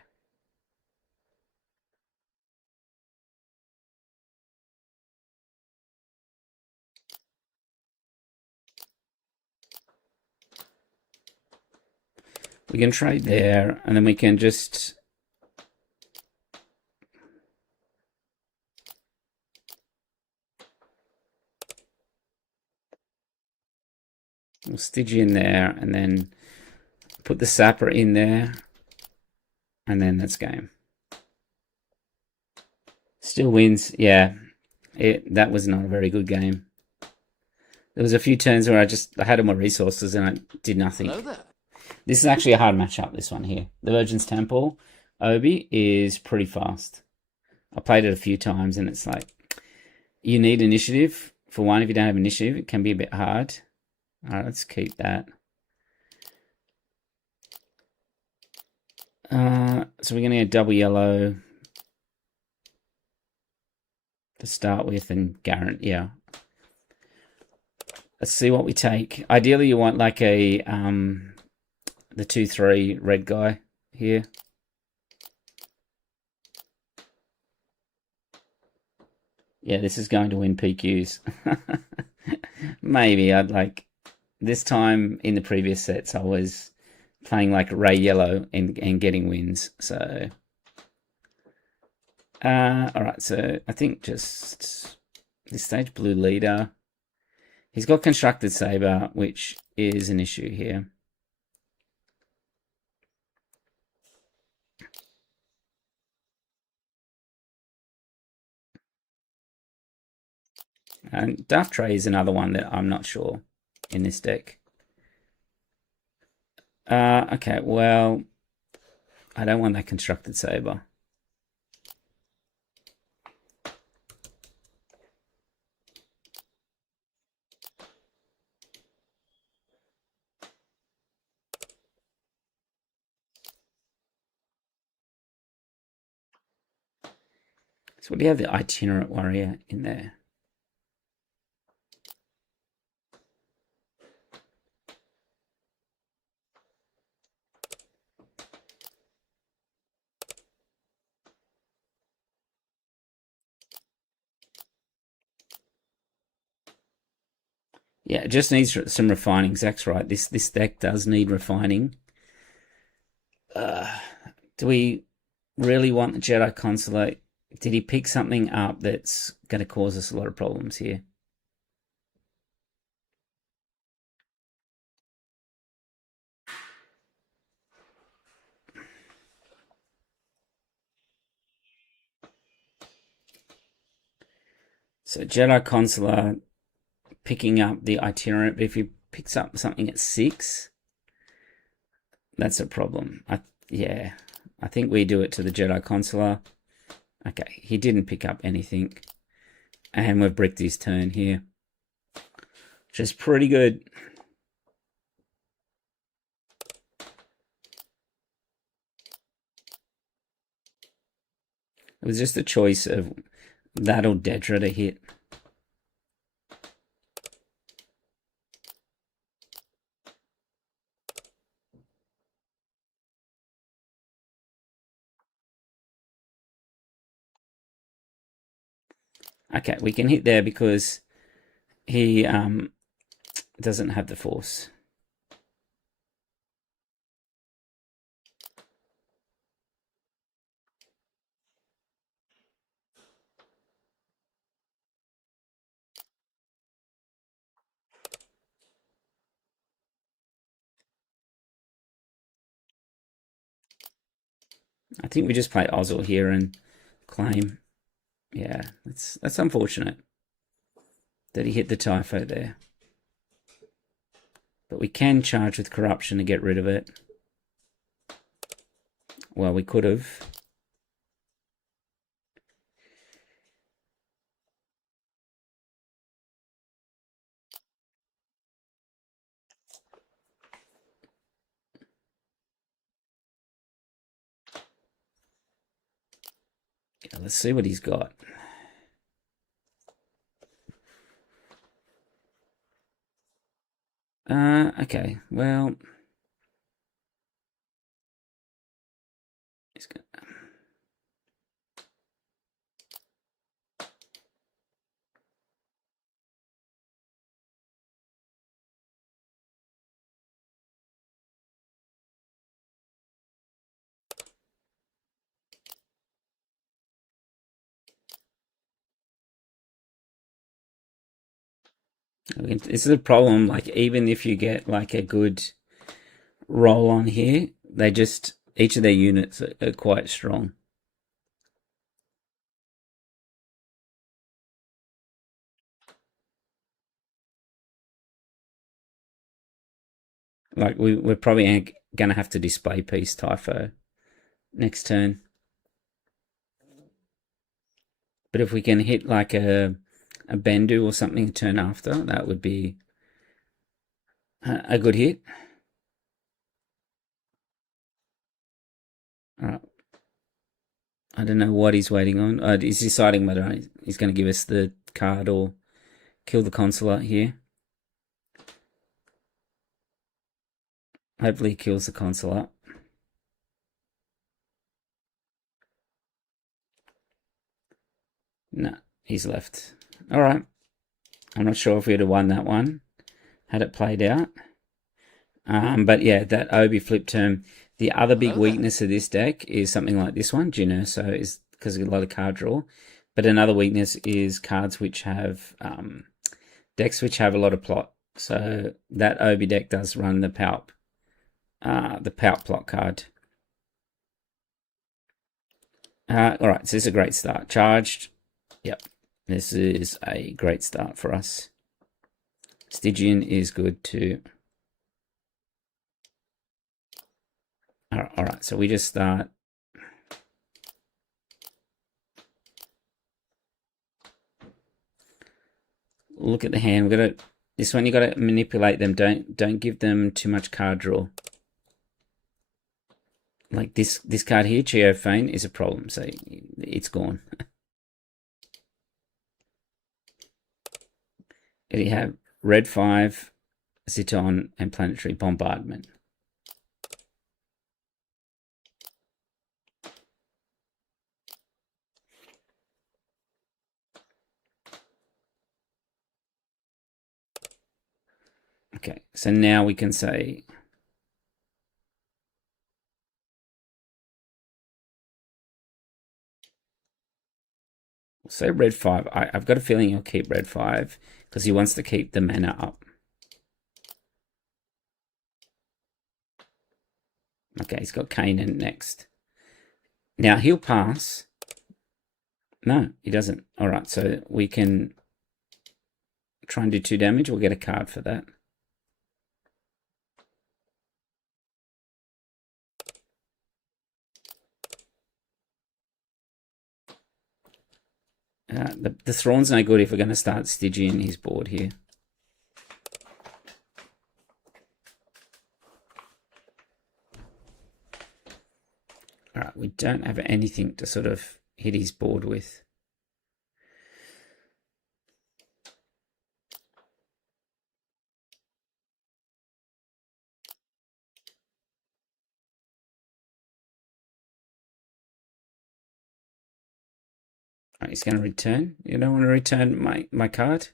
We can trade there, and then we can just... We'll stitch in there, and then put the sapper in there, and then that's game. Still wins, yeah. That was not a very good game. There was a few turns where I had all my resources and I did nothing. Hello there. This is actually a hard matchup, this one here. The Virgin's Temple, Obi, is pretty fast. I played it a few times and it's like, you need initiative. For one, if you don't have initiative, it can be a bit hard. Alright, let's keep that. So we're going to get double yellow to start with, and Garrett, yeah. Let's see what we take. Ideally, you want like a the 2/3 red guy here. Yeah, this is going to win PQs. Maybe I'd like this time in the previous sets I was playing like Ray Yellow and getting wins. So alright, so I think just this stage blue leader. He's got constructed saber, which is an issue here. And Darth Tray is another one that I'm not sure in this deck. Okay, well, I don't want that constructed saber. So what do you have the itinerant warrior in there? Yeah, it just needs some refining. Zach's right. This deck does need refining. Do we really want the Jedi Consulate? Did he pick something up that's going to cause us a lot of problems here? So Jedi Consular picking up the itinerant, but if he picks up something at 6, that's a problem. Yeah, I think we do it to the Jedi Consular. Okay, he didn't pick up anything. And we've bricked his turn here. Which is pretty good. It was just a choice of that or Dedra to hit. Okay, we can hit there because he doesn't have the force. I think we just play Ozil here and claim. Yeah, that's unfortunate that he hit the Typho there. But we can charge with corruption to get rid of it. Well, we could have. Yeah, let's see what he's got. Okay, well, he's got. This is a problem. Like, even if you get like a good roll on here, they just each of their units are quite strong. Like we're probably gonna have to display piece Typho next turn. But if we can hit like a Bendu or something a turn after, that would be a good hit. I don't know what he's waiting on. He's deciding whether he's going to give us the card or kill the consulate here. Hopefully he kills the consulate. No, he's left. All right. I'm not sure if we'd have won that one had it played out. But yeah, that Obi flip term. The other big weakness of this deck is something like this one. Generso is because of a lot of card draw. But another weakness is cards which have decks which have a lot of plot. So that Obi deck does run the Palp plot card. All right, so this is a great start. Charged. Yep, this is a great start for us. Stygian is good too. All right, so we just start. Look at the hand. We've got to. This one you got to manipulate them. Don't give them too much card draw. Like this card here, Geofane, is a problem. So it's gone. You have red 5, Ziton, and planetary bombardment. Okay, so now we can say red 5. I've got a feeling he'll keep red 5 because he wants to keep the mana up. Okay, he's got Kanan next. Now he'll pass. No, he doesn't. All right, so we can try and do 2 damage. We'll get a card for that. The Thrawn's no good if we're going to start Stygian his board here. All right, we don't have anything to sort of hit his board with. All right, he's going to return. You don't want to return my card?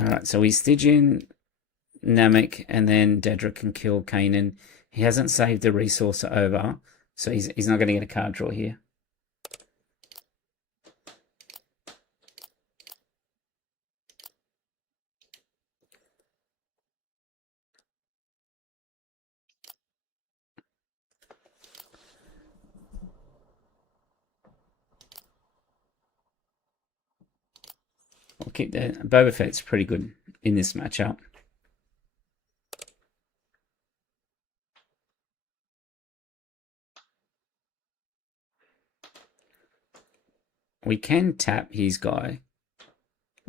All right, so he's Stygian, Namek, and then Dedra can kill Kanan. He hasn't saved the resource over, so he's not going to get a card draw here. We'll keep that. Boba Fett's pretty good in this matchup. We can tap his guy.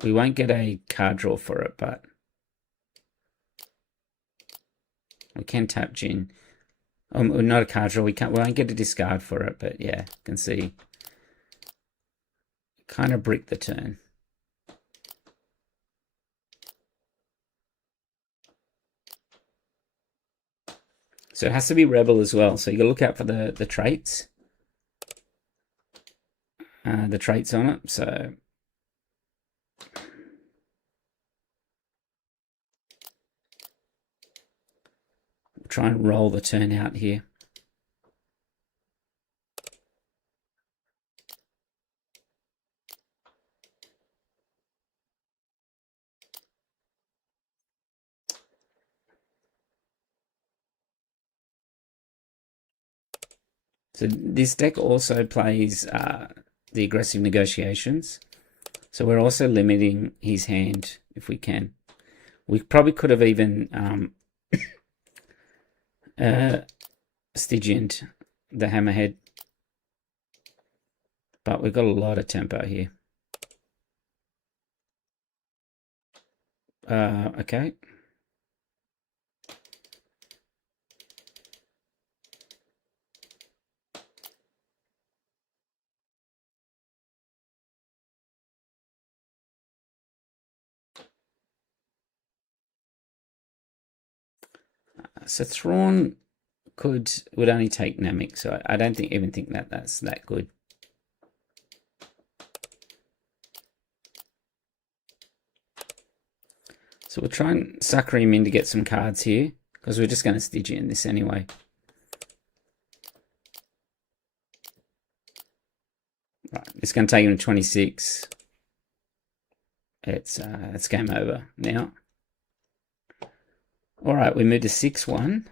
We won't get a card draw for it, but we can tap Jin. Not a card draw. We won't get a discard for it, but yeah, you can see. Kind of brick the turn. So it has to be Rebel as well. So you gotta look out for the traits. The traits on it. So we'll try and roll the turn out here. So this deck also plays the aggressive negotiations. So we're also limiting his hand if we can. We probably could have even Stygianed the Hammerhead. But we've got a lot of tempo here. Okay. So Thrawn would only take Namek, so I don't even think that's that good. So we'll try and sucker him in to get some cards here, because we're just going to Stygian this anyway. Right, it's going to take him to 26. It's game over now. All right, we moved to 6-1.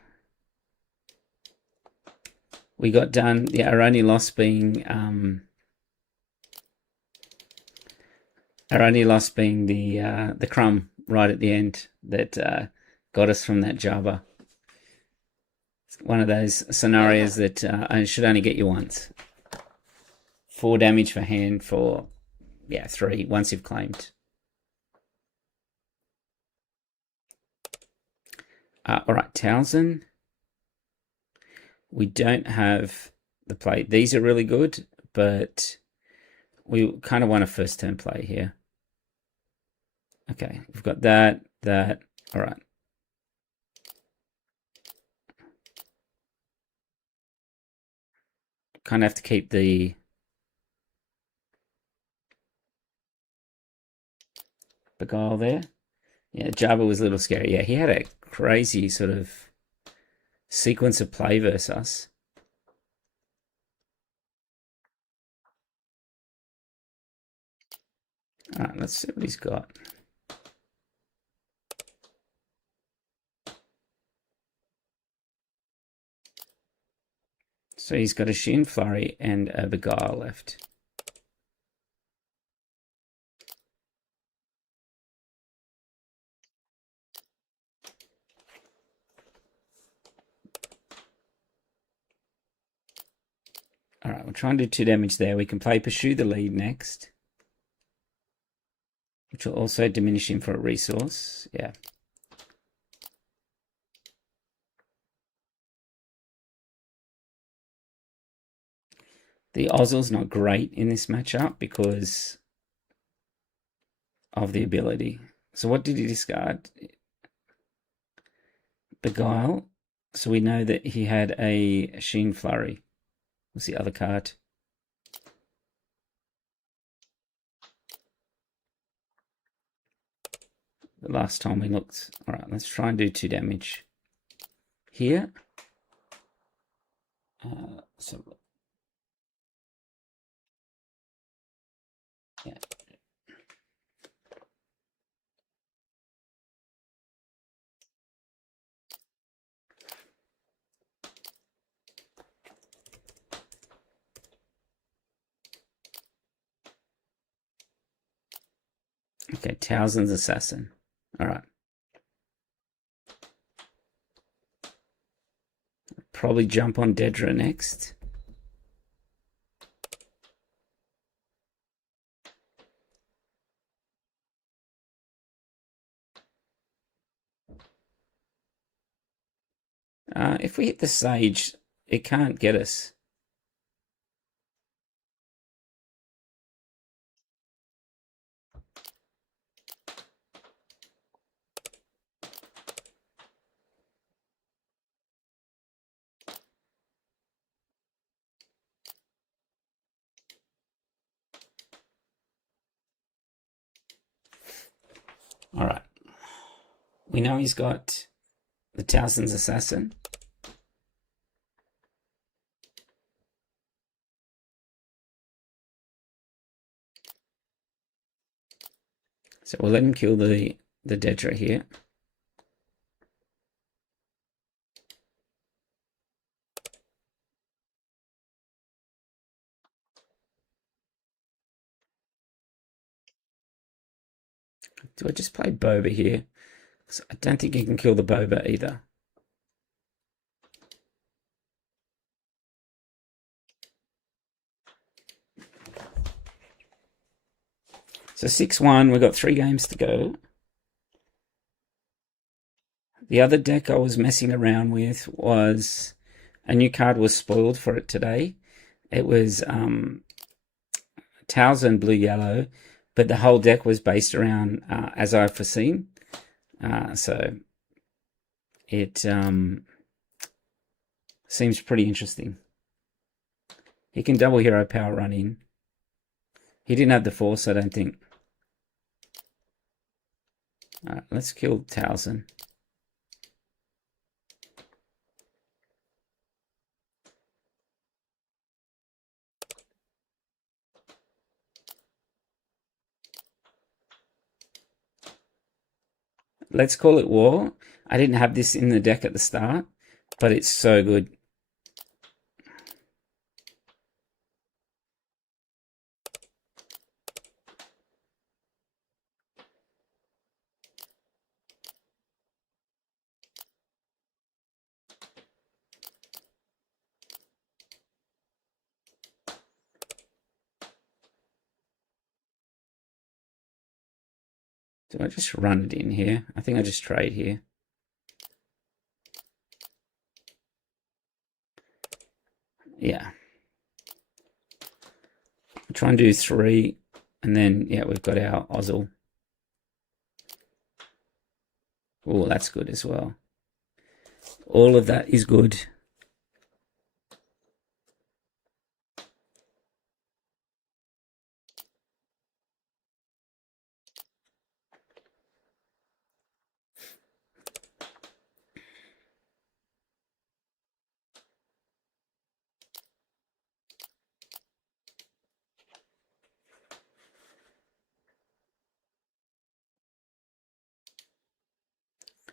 We got done. Yeah, our only loss being the crumb right at the end that got us from that Jabba. It's one of those scenarios that should only get you once. 4 damage for hand for 3 once you've claimed. All right, Townsend. We don't have the play. These are really good, but we kind of want a first turn play here. Okay, we've got that. All right. Kind of have to keep the Beguile there. Yeah, Jabba was a little scary. Yeah, he had a crazy sort of sequence of play versus us. All right, let's see what he's got. So he's got a Shin Flurry and a Beguile left. All right, we'll try and do 2 damage there. We can play Pursue the Lead next, which will also diminish him for a resource. Yeah. The Ozzel's not great in this matchup because of the ability. So what did he discard? Beguile. So we know that he had a Sheen Flurry. What's the other card? The last time we looked. All right, let's try and do 2 damage here. So yeah. Okay, Towson's Assassin. All right. Probably jump on Dedra next. If we hit the Sage, it can't get us. All right. We know he's got the Towson's Assassin. So we'll let him kill the Dedra here. Do I just play Boba here? So I don't think he can kill the Boba either. So 6-1, we've got 3 games to go. The other deck I was messing around with was, a new card was spoiled for it today. It was Towson Blue Yellow, but the whole deck was based around As I've Foreseen. So it seems pretty interesting. He can double hero power run in. He didn't have the force, I don't think. Alright, let's kill Towson. Let's call it war. I didn't have this in the deck at the start, but it's so good. Do I just run it in here? I think I just trade here. Yeah. I'll try and do 3, and then, yeah, we've got our Ozzel. Oh, that's good as well. All of that is good.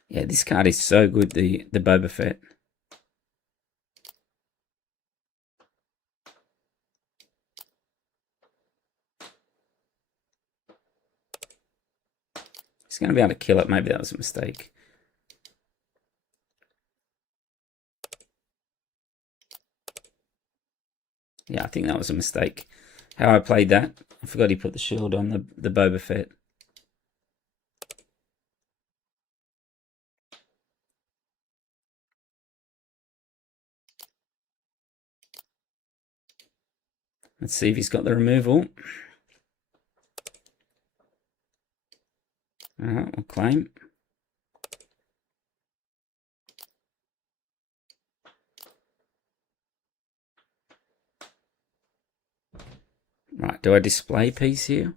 Yeah, this card is so good, the Boba Fett. He's going to be able to kill it. Maybe that was a mistake. Yeah, I think that was a mistake. How I played that. I forgot he put the shield on the Boba Fett. Let's see if he's got the removal. Alright, we'll claim. Right, do I display piece here?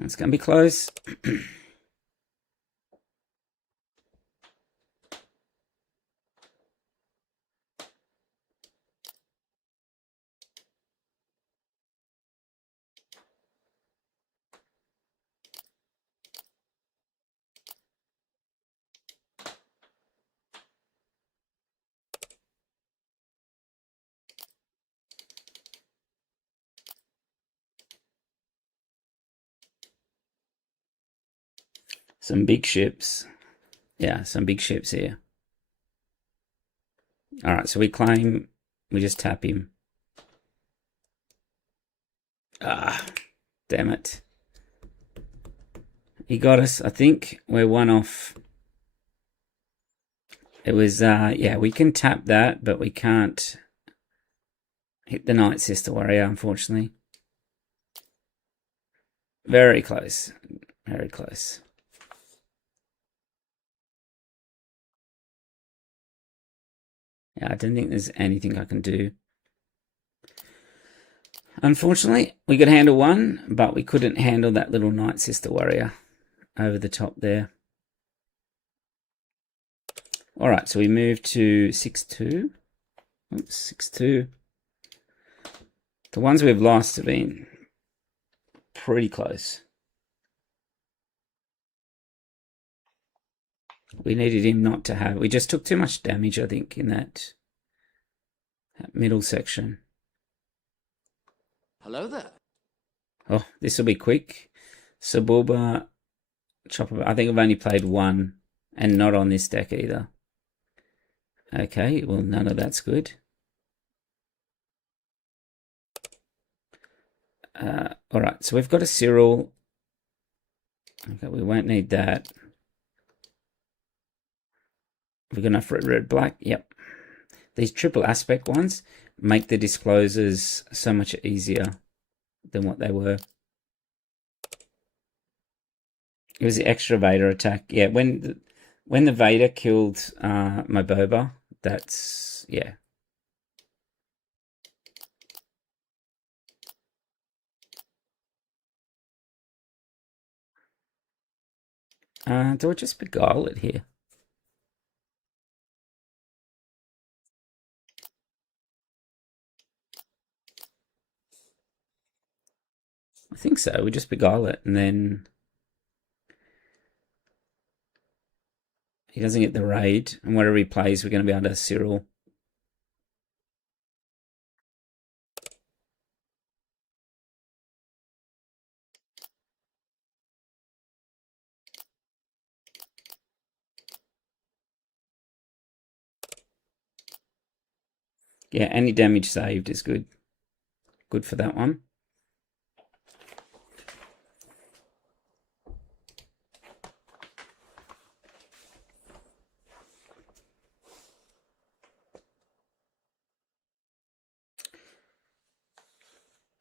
It's going to be close. Some big ships. Yeah, some big ships here. All right, so we claim, we just tap him. Ah, damn it. He got us, I think. We're one off. It was, yeah, we can tap that, but we can't hit the Night Sister Warrior, unfortunately. Very close. Very close. Yeah, I don't think there's anything I can do. Unfortunately, we could handle one, but we couldn't handle that little Night Sister Warrior over the top there. All right, so we move to 6-2. Oops, 6-2. The ones we've lost have been pretty close. We needed him not to have. We just took too much damage, I think, in that middle section. Hello there. Oh, this will be quick. Suburba, Chopper. I think I've only played one, and not on this deck either. Okay, well, none of that's good. All right, so we've got a Cyril. Okay, we won't need that. We've got enough red, black. Yep. These triple aspect ones make the disclosures so much easier than what they were. It was the extra Vader attack. Yeah, when the Vader killed my Boba, that's, yeah. Do I just beguile it here? I think so. We just beguile it, and then he doesn't get the raid, and whatever he plays, we're going to be able to Cyril. Yeah, any damage saved is good. Good for that one.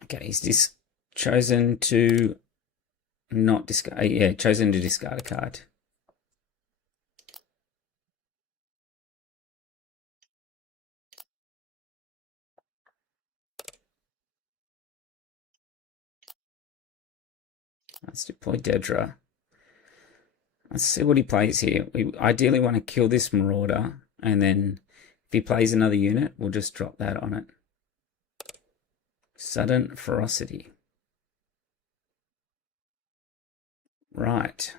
Okay, he's just chosen to not discard. Yeah, chosen to discard a card. Let's deploy Dedra. Let's see what he plays here. We ideally want to kill this Marauder, and then if he plays another unit, we'll just drop that on it. Sudden Ferocity. Right.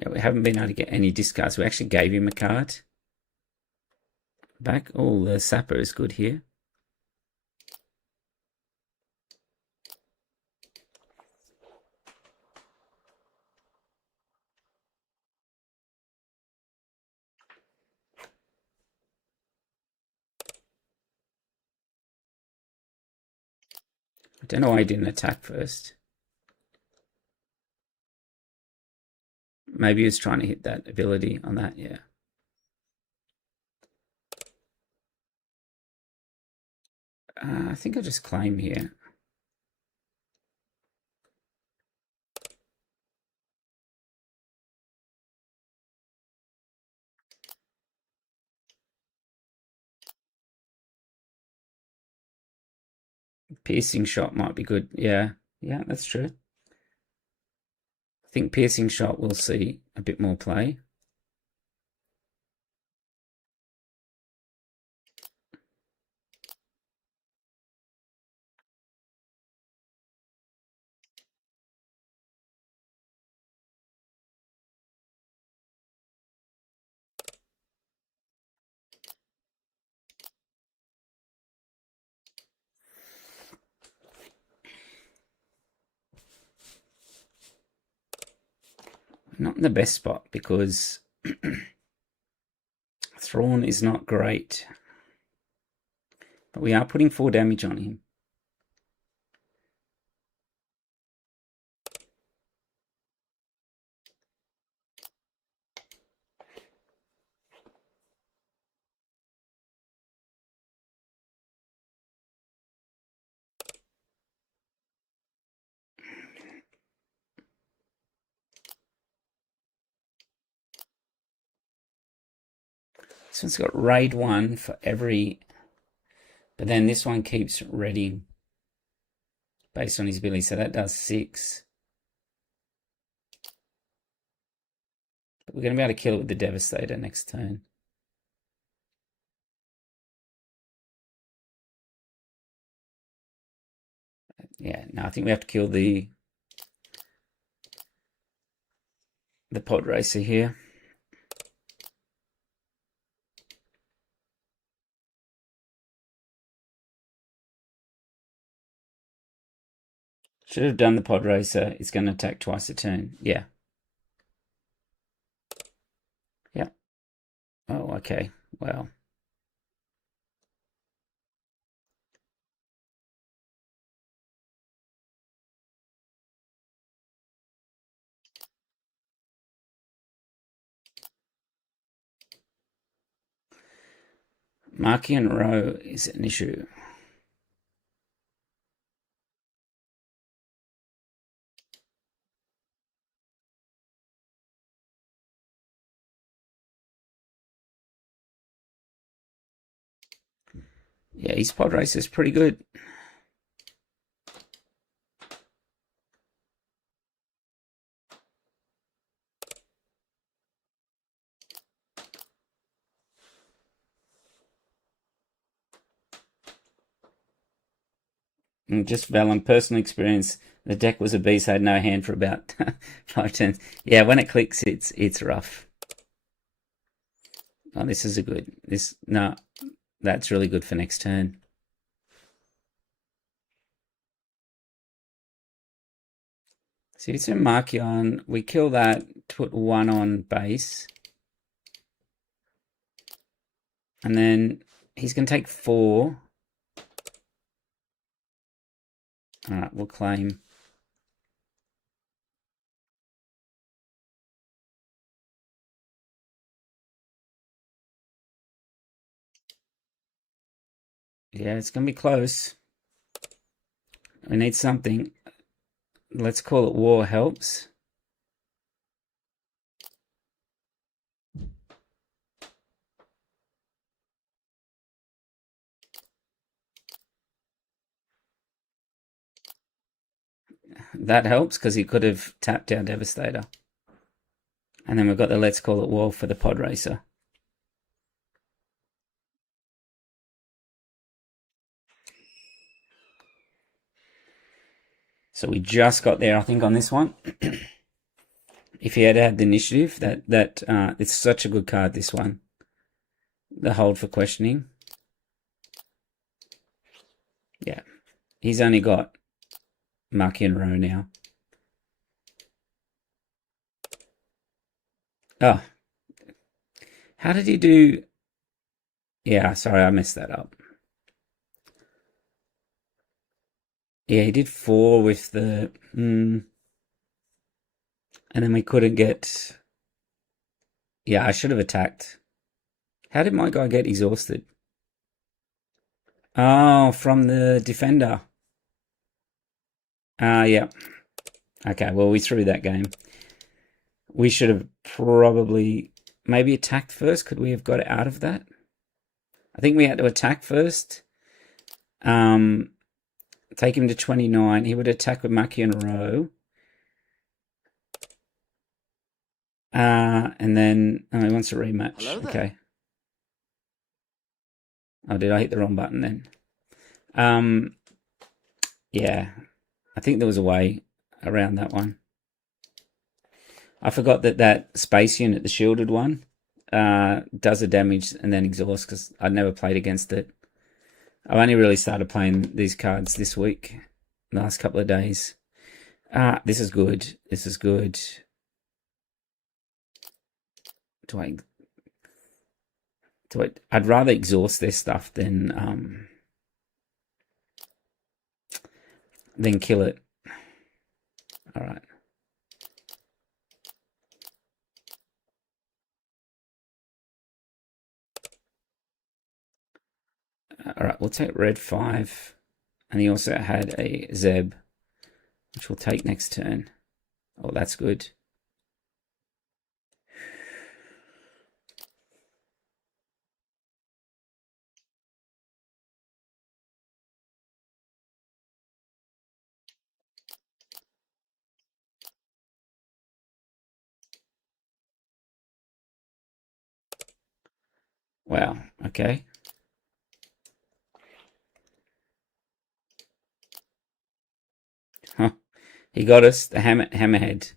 Yeah, we haven't been able to get any discards. We actually gave him a card back. Oh, the Sapper is good here. I don't know why he didn't attack first. Maybe he was trying to hit that ability on that, yeah. I think I'll just claim here. Piercing shot might be good. Yeah, yeah, that's true. I think piercing shot will see a bit more play. not in the best spot because Thrawn is not great. But we are putting 4 damage on him. This one's got raid 1 for every... But then this one keeps reading based on his ability, so that does 6. But we're going to be able to kill it with the Devastator next turn. Yeah, no, I think we have to kill the pod racer here. Should have done the pod racer. It's going to attack twice a turn. Yeah. Yeah. Oh, okay. Well. Marking row is an issue. Yeah, his pod racer is pretty good. And just Valen, personal experience, the deck was a beast. I had no hand for about 5 turns. Yeah, when it clicks, it's rough. Oh, this is a good... No, that's really good for next turn. So it's a Markion. We kill that, put 1 on base. And then he's going to take 4. Alright, we'll claim. Yeah, it's going to be close. We need something. Let's call it war helps. That helps because he could have tapped our Devastator. And then we've got the Let's Call It War for the Pod Racer. So we just got there, I think, on this one. If he had had the initiative, it's such a good card, this one. The hold for questioning. Yeah. He's only got Markion row now. Oh. How did he do... Yeah, sorry, I messed that up. Yeah, he did 4 with the... and then we couldn't get... Yeah, I should have attacked. How did my guy get exhausted? Oh, from the defender. Yeah. Okay, well, we threw that game. We should have probably maybe attacked first. Could we have got out of that? I think we had to attack first. Take him to 29. He would attack with Markion row. And then he wants a rematch. Okay. Oh, did I hit the wrong button then? Yeah. I think there was a way around that one. I forgot that space unit, the shielded one, does a damage and then exhausts because I'd never played against it. I've only really started playing these cards this week, last couple of days. This is good. This is good. Do I? I'd rather exhaust their stuff than kill it. All right. All right, we'll take red 5. And he also had a Zeb, which we'll take next turn. Oh, that's good. Wow, okay. Huh. He got us, the hammerhead.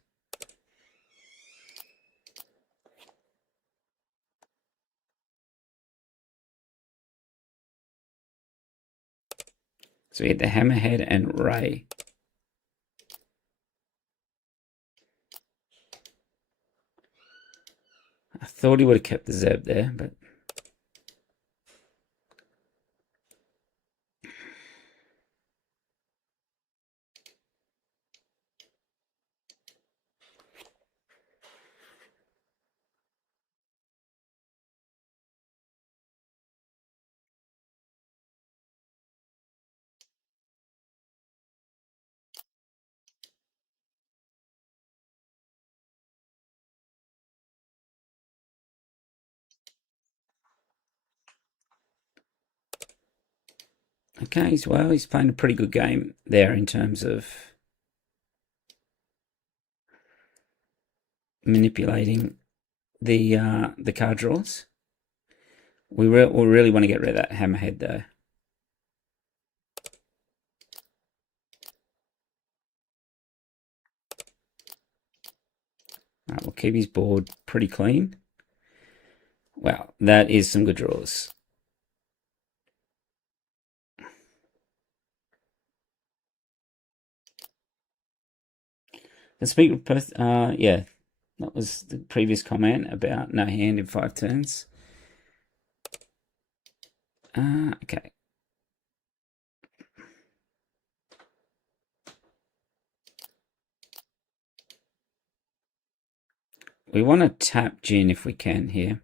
So we had the hammerhead and Ray. I thought he would have kept the Zeb there, but okay, he's playing a pretty good game there in terms of manipulating the card draws. We really want to get rid of that hammerhead though. All right, we'll keep his board pretty clean. Wow, that is some good draws. The speaker, yeah, that was the previous comment about no hand in 5 turns. Okay. We want to tap Jin if we can here.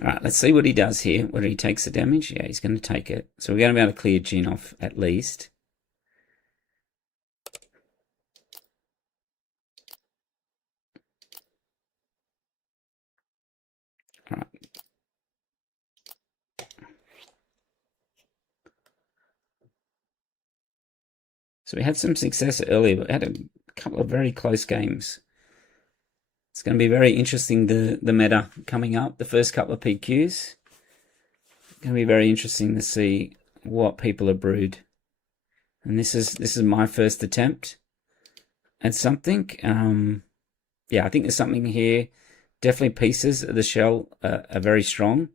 All right, let's see what he does here. Whether he takes the damage. Yeah, he's going to take it. So we're going to be able to clear Jin off at least. All right. So we had some success earlier, but we had a couple of very close games. It's going to be very interesting, the meta coming up, the first couple of PQs. It's going to be very interesting to see what people are brewed. And this is my first attempt at something. Yeah, I think there's something here. Definitely pieces of the shell are very strong.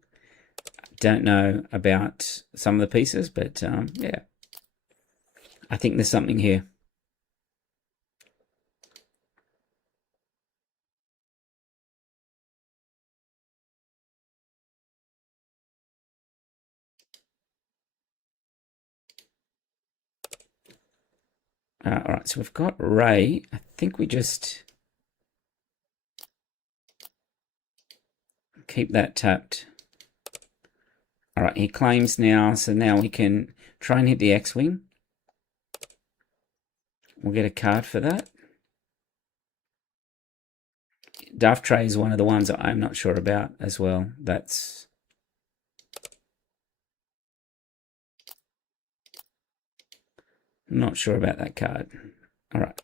Don't know about some of the pieces, but yeah, I think there's something here. All right, so we've got Ray. I think we just keep that tapped. All right, he claims now, so now we can try and hit the X-Wing. We'll get a card for that. Duff Tray is one of the ones I'm not sure about as well. That's... not sure about that card. All right.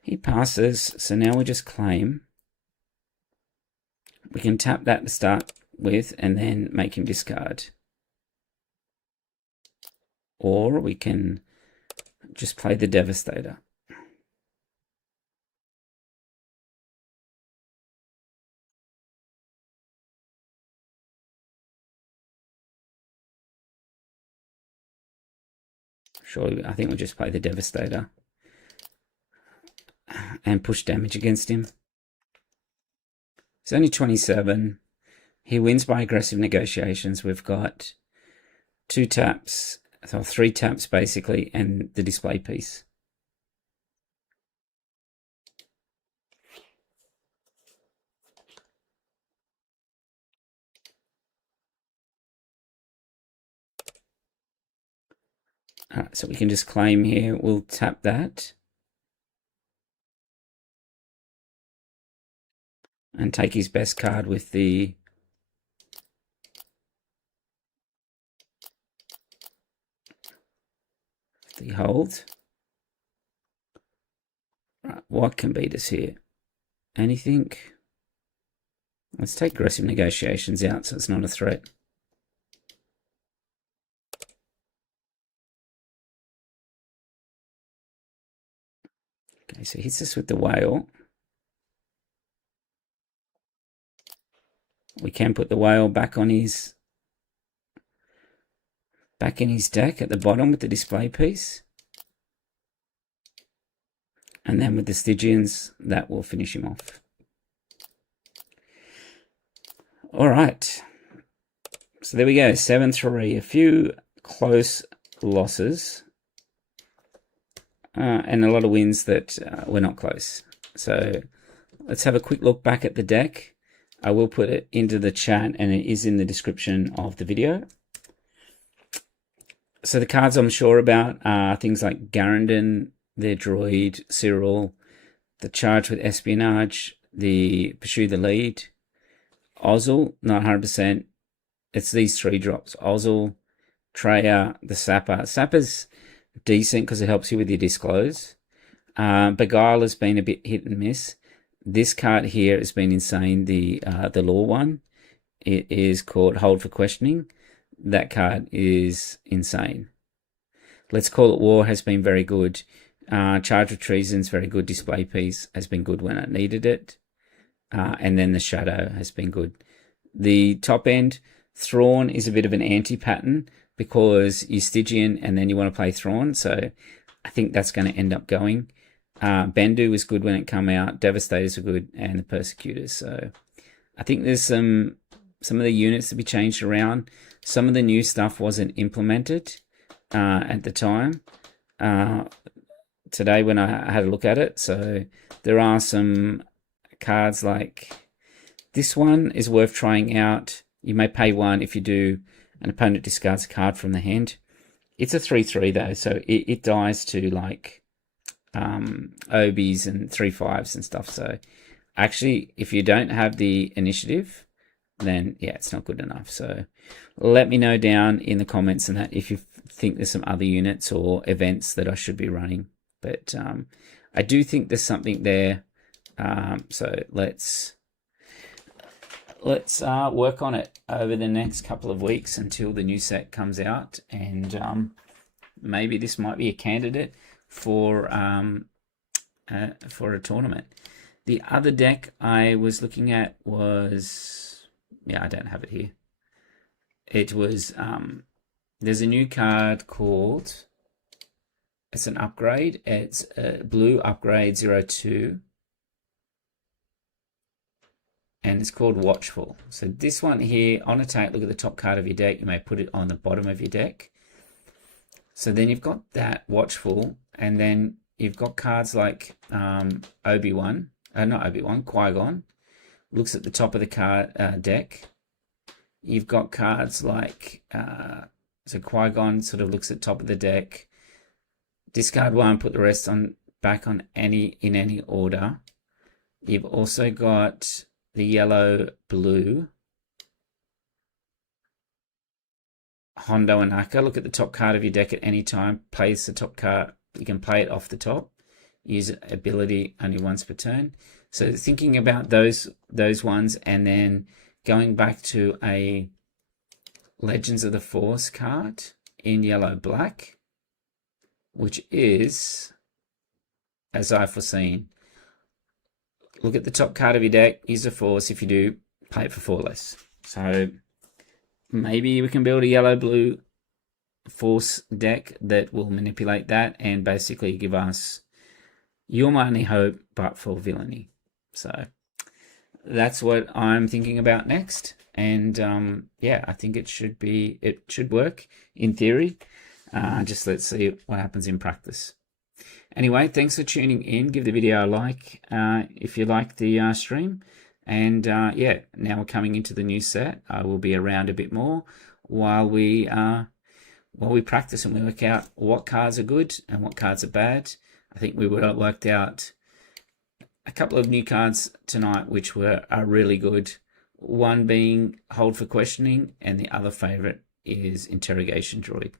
He passes, so now we just claim. We can tap that to start with and then make him discard. Or we can just play the Devastator. Surely, I think we'll just play the Devastator and push damage against him. He's only 27. He wins by aggressive negotiations. We've got 2 taps, so 3 taps basically, and the display piece. All right, so we can just claim here. We'll tap that and take his best card with the hold. Right, what can beat us here? Anything? Let's take aggressive negotiations out so it's not a threat. Okay, so he hits us with the whale. We can put the whale back in his deck at the bottom with the display piece. And then with the Stygians, that will finish him off. All right. So there we go, 7-3. A few close losses. And a lot of wins that were not close. So let's have a quick look back at the deck. I will put it into the chat and it is in the description of the video. So the cards I'm sure about are things like Garandon, their droid, Cyril, the Charge with Espionage, the Pursue the Lead, Ozzel, not 100%. It's these 3 drops. Ozzel, Treya, the Sapper. Sapper's decent because it helps you with your disclose. Beguile has been a bit hit and miss. This card here has been insane, the law one. It is called Hold for Questioning. That card is insane. Let's Call It War has been very good. Charge of Treason's very good. Display piece has been good when it needed it. And then the Shadow has been good. The top end, Thrawn is a bit of an anti-pattern because you're Stygian and then you want to play Thrawn. So I think that's going to end up going. Bendu was good when it came out. Devastators were good, and the Persecutors. So I think there's some of the units to be changed around. Some of the new stuff wasn't implemented at the time. Today when I had a look at it, so there are some cards like this one is worth trying out. You may pay 1 if you do an opponent discards a card from the hand. It's a 3/3 though, so it dies to like Obies and 3/5s and stuff. So actually, if you don't have the initiative, then yeah, it's not good enough. So let me know down in the comments and that if you think there's some other units or events that I should be running. But I do think there's something there. So let's work on it over the next couple of weeks until the new set comes out, and maybe this might be a candidate for a tournament. The other deck I was looking at was, yeah, I don't have it here. It was there's a new card called, it's an upgrade. It's a blue upgrade 02. And it's called Watchful. So this one here, on attack, look at the top card of your deck. You may put it on the bottom of your deck. So then you've got that Watchful, and then you've got cards like Obi-Wan, not Obi-Wan, Qui-Gon, looks at the top of the card deck. You've got cards like, so Qui-Gon sort of looks at top of the deck. Discard one, put the rest on back on in any order. You've also got the yellow, blue, Hondo and Aka. Look at the top card of your deck at any time. Plays the top card. You can play it off the top. Use ability only once per turn. So thinking about those ones, and then going back to a Legends of the Force card in yellow black, which is, as I've foreseen, look at the top card of your deck, use the Force. If you do, play it for 4 less. So maybe we can build a yellow-blue Force deck that will manipulate that and basically give us You're My Only Hope, but for villainy. So that's what I'm thinking about next. And yeah, I think it should work in theory. Just let's see what happens in practice. Anyway, thanks for tuning in. Give the video a like if you like the stream. And yeah, now we're coming into the new set. I will be around a bit more while we practice and we work out what cards are good and what cards are bad. I think we worked out a couple of new cards tonight which are really good. One being Hold for Questioning, and the other favorite is Interrogation Droid.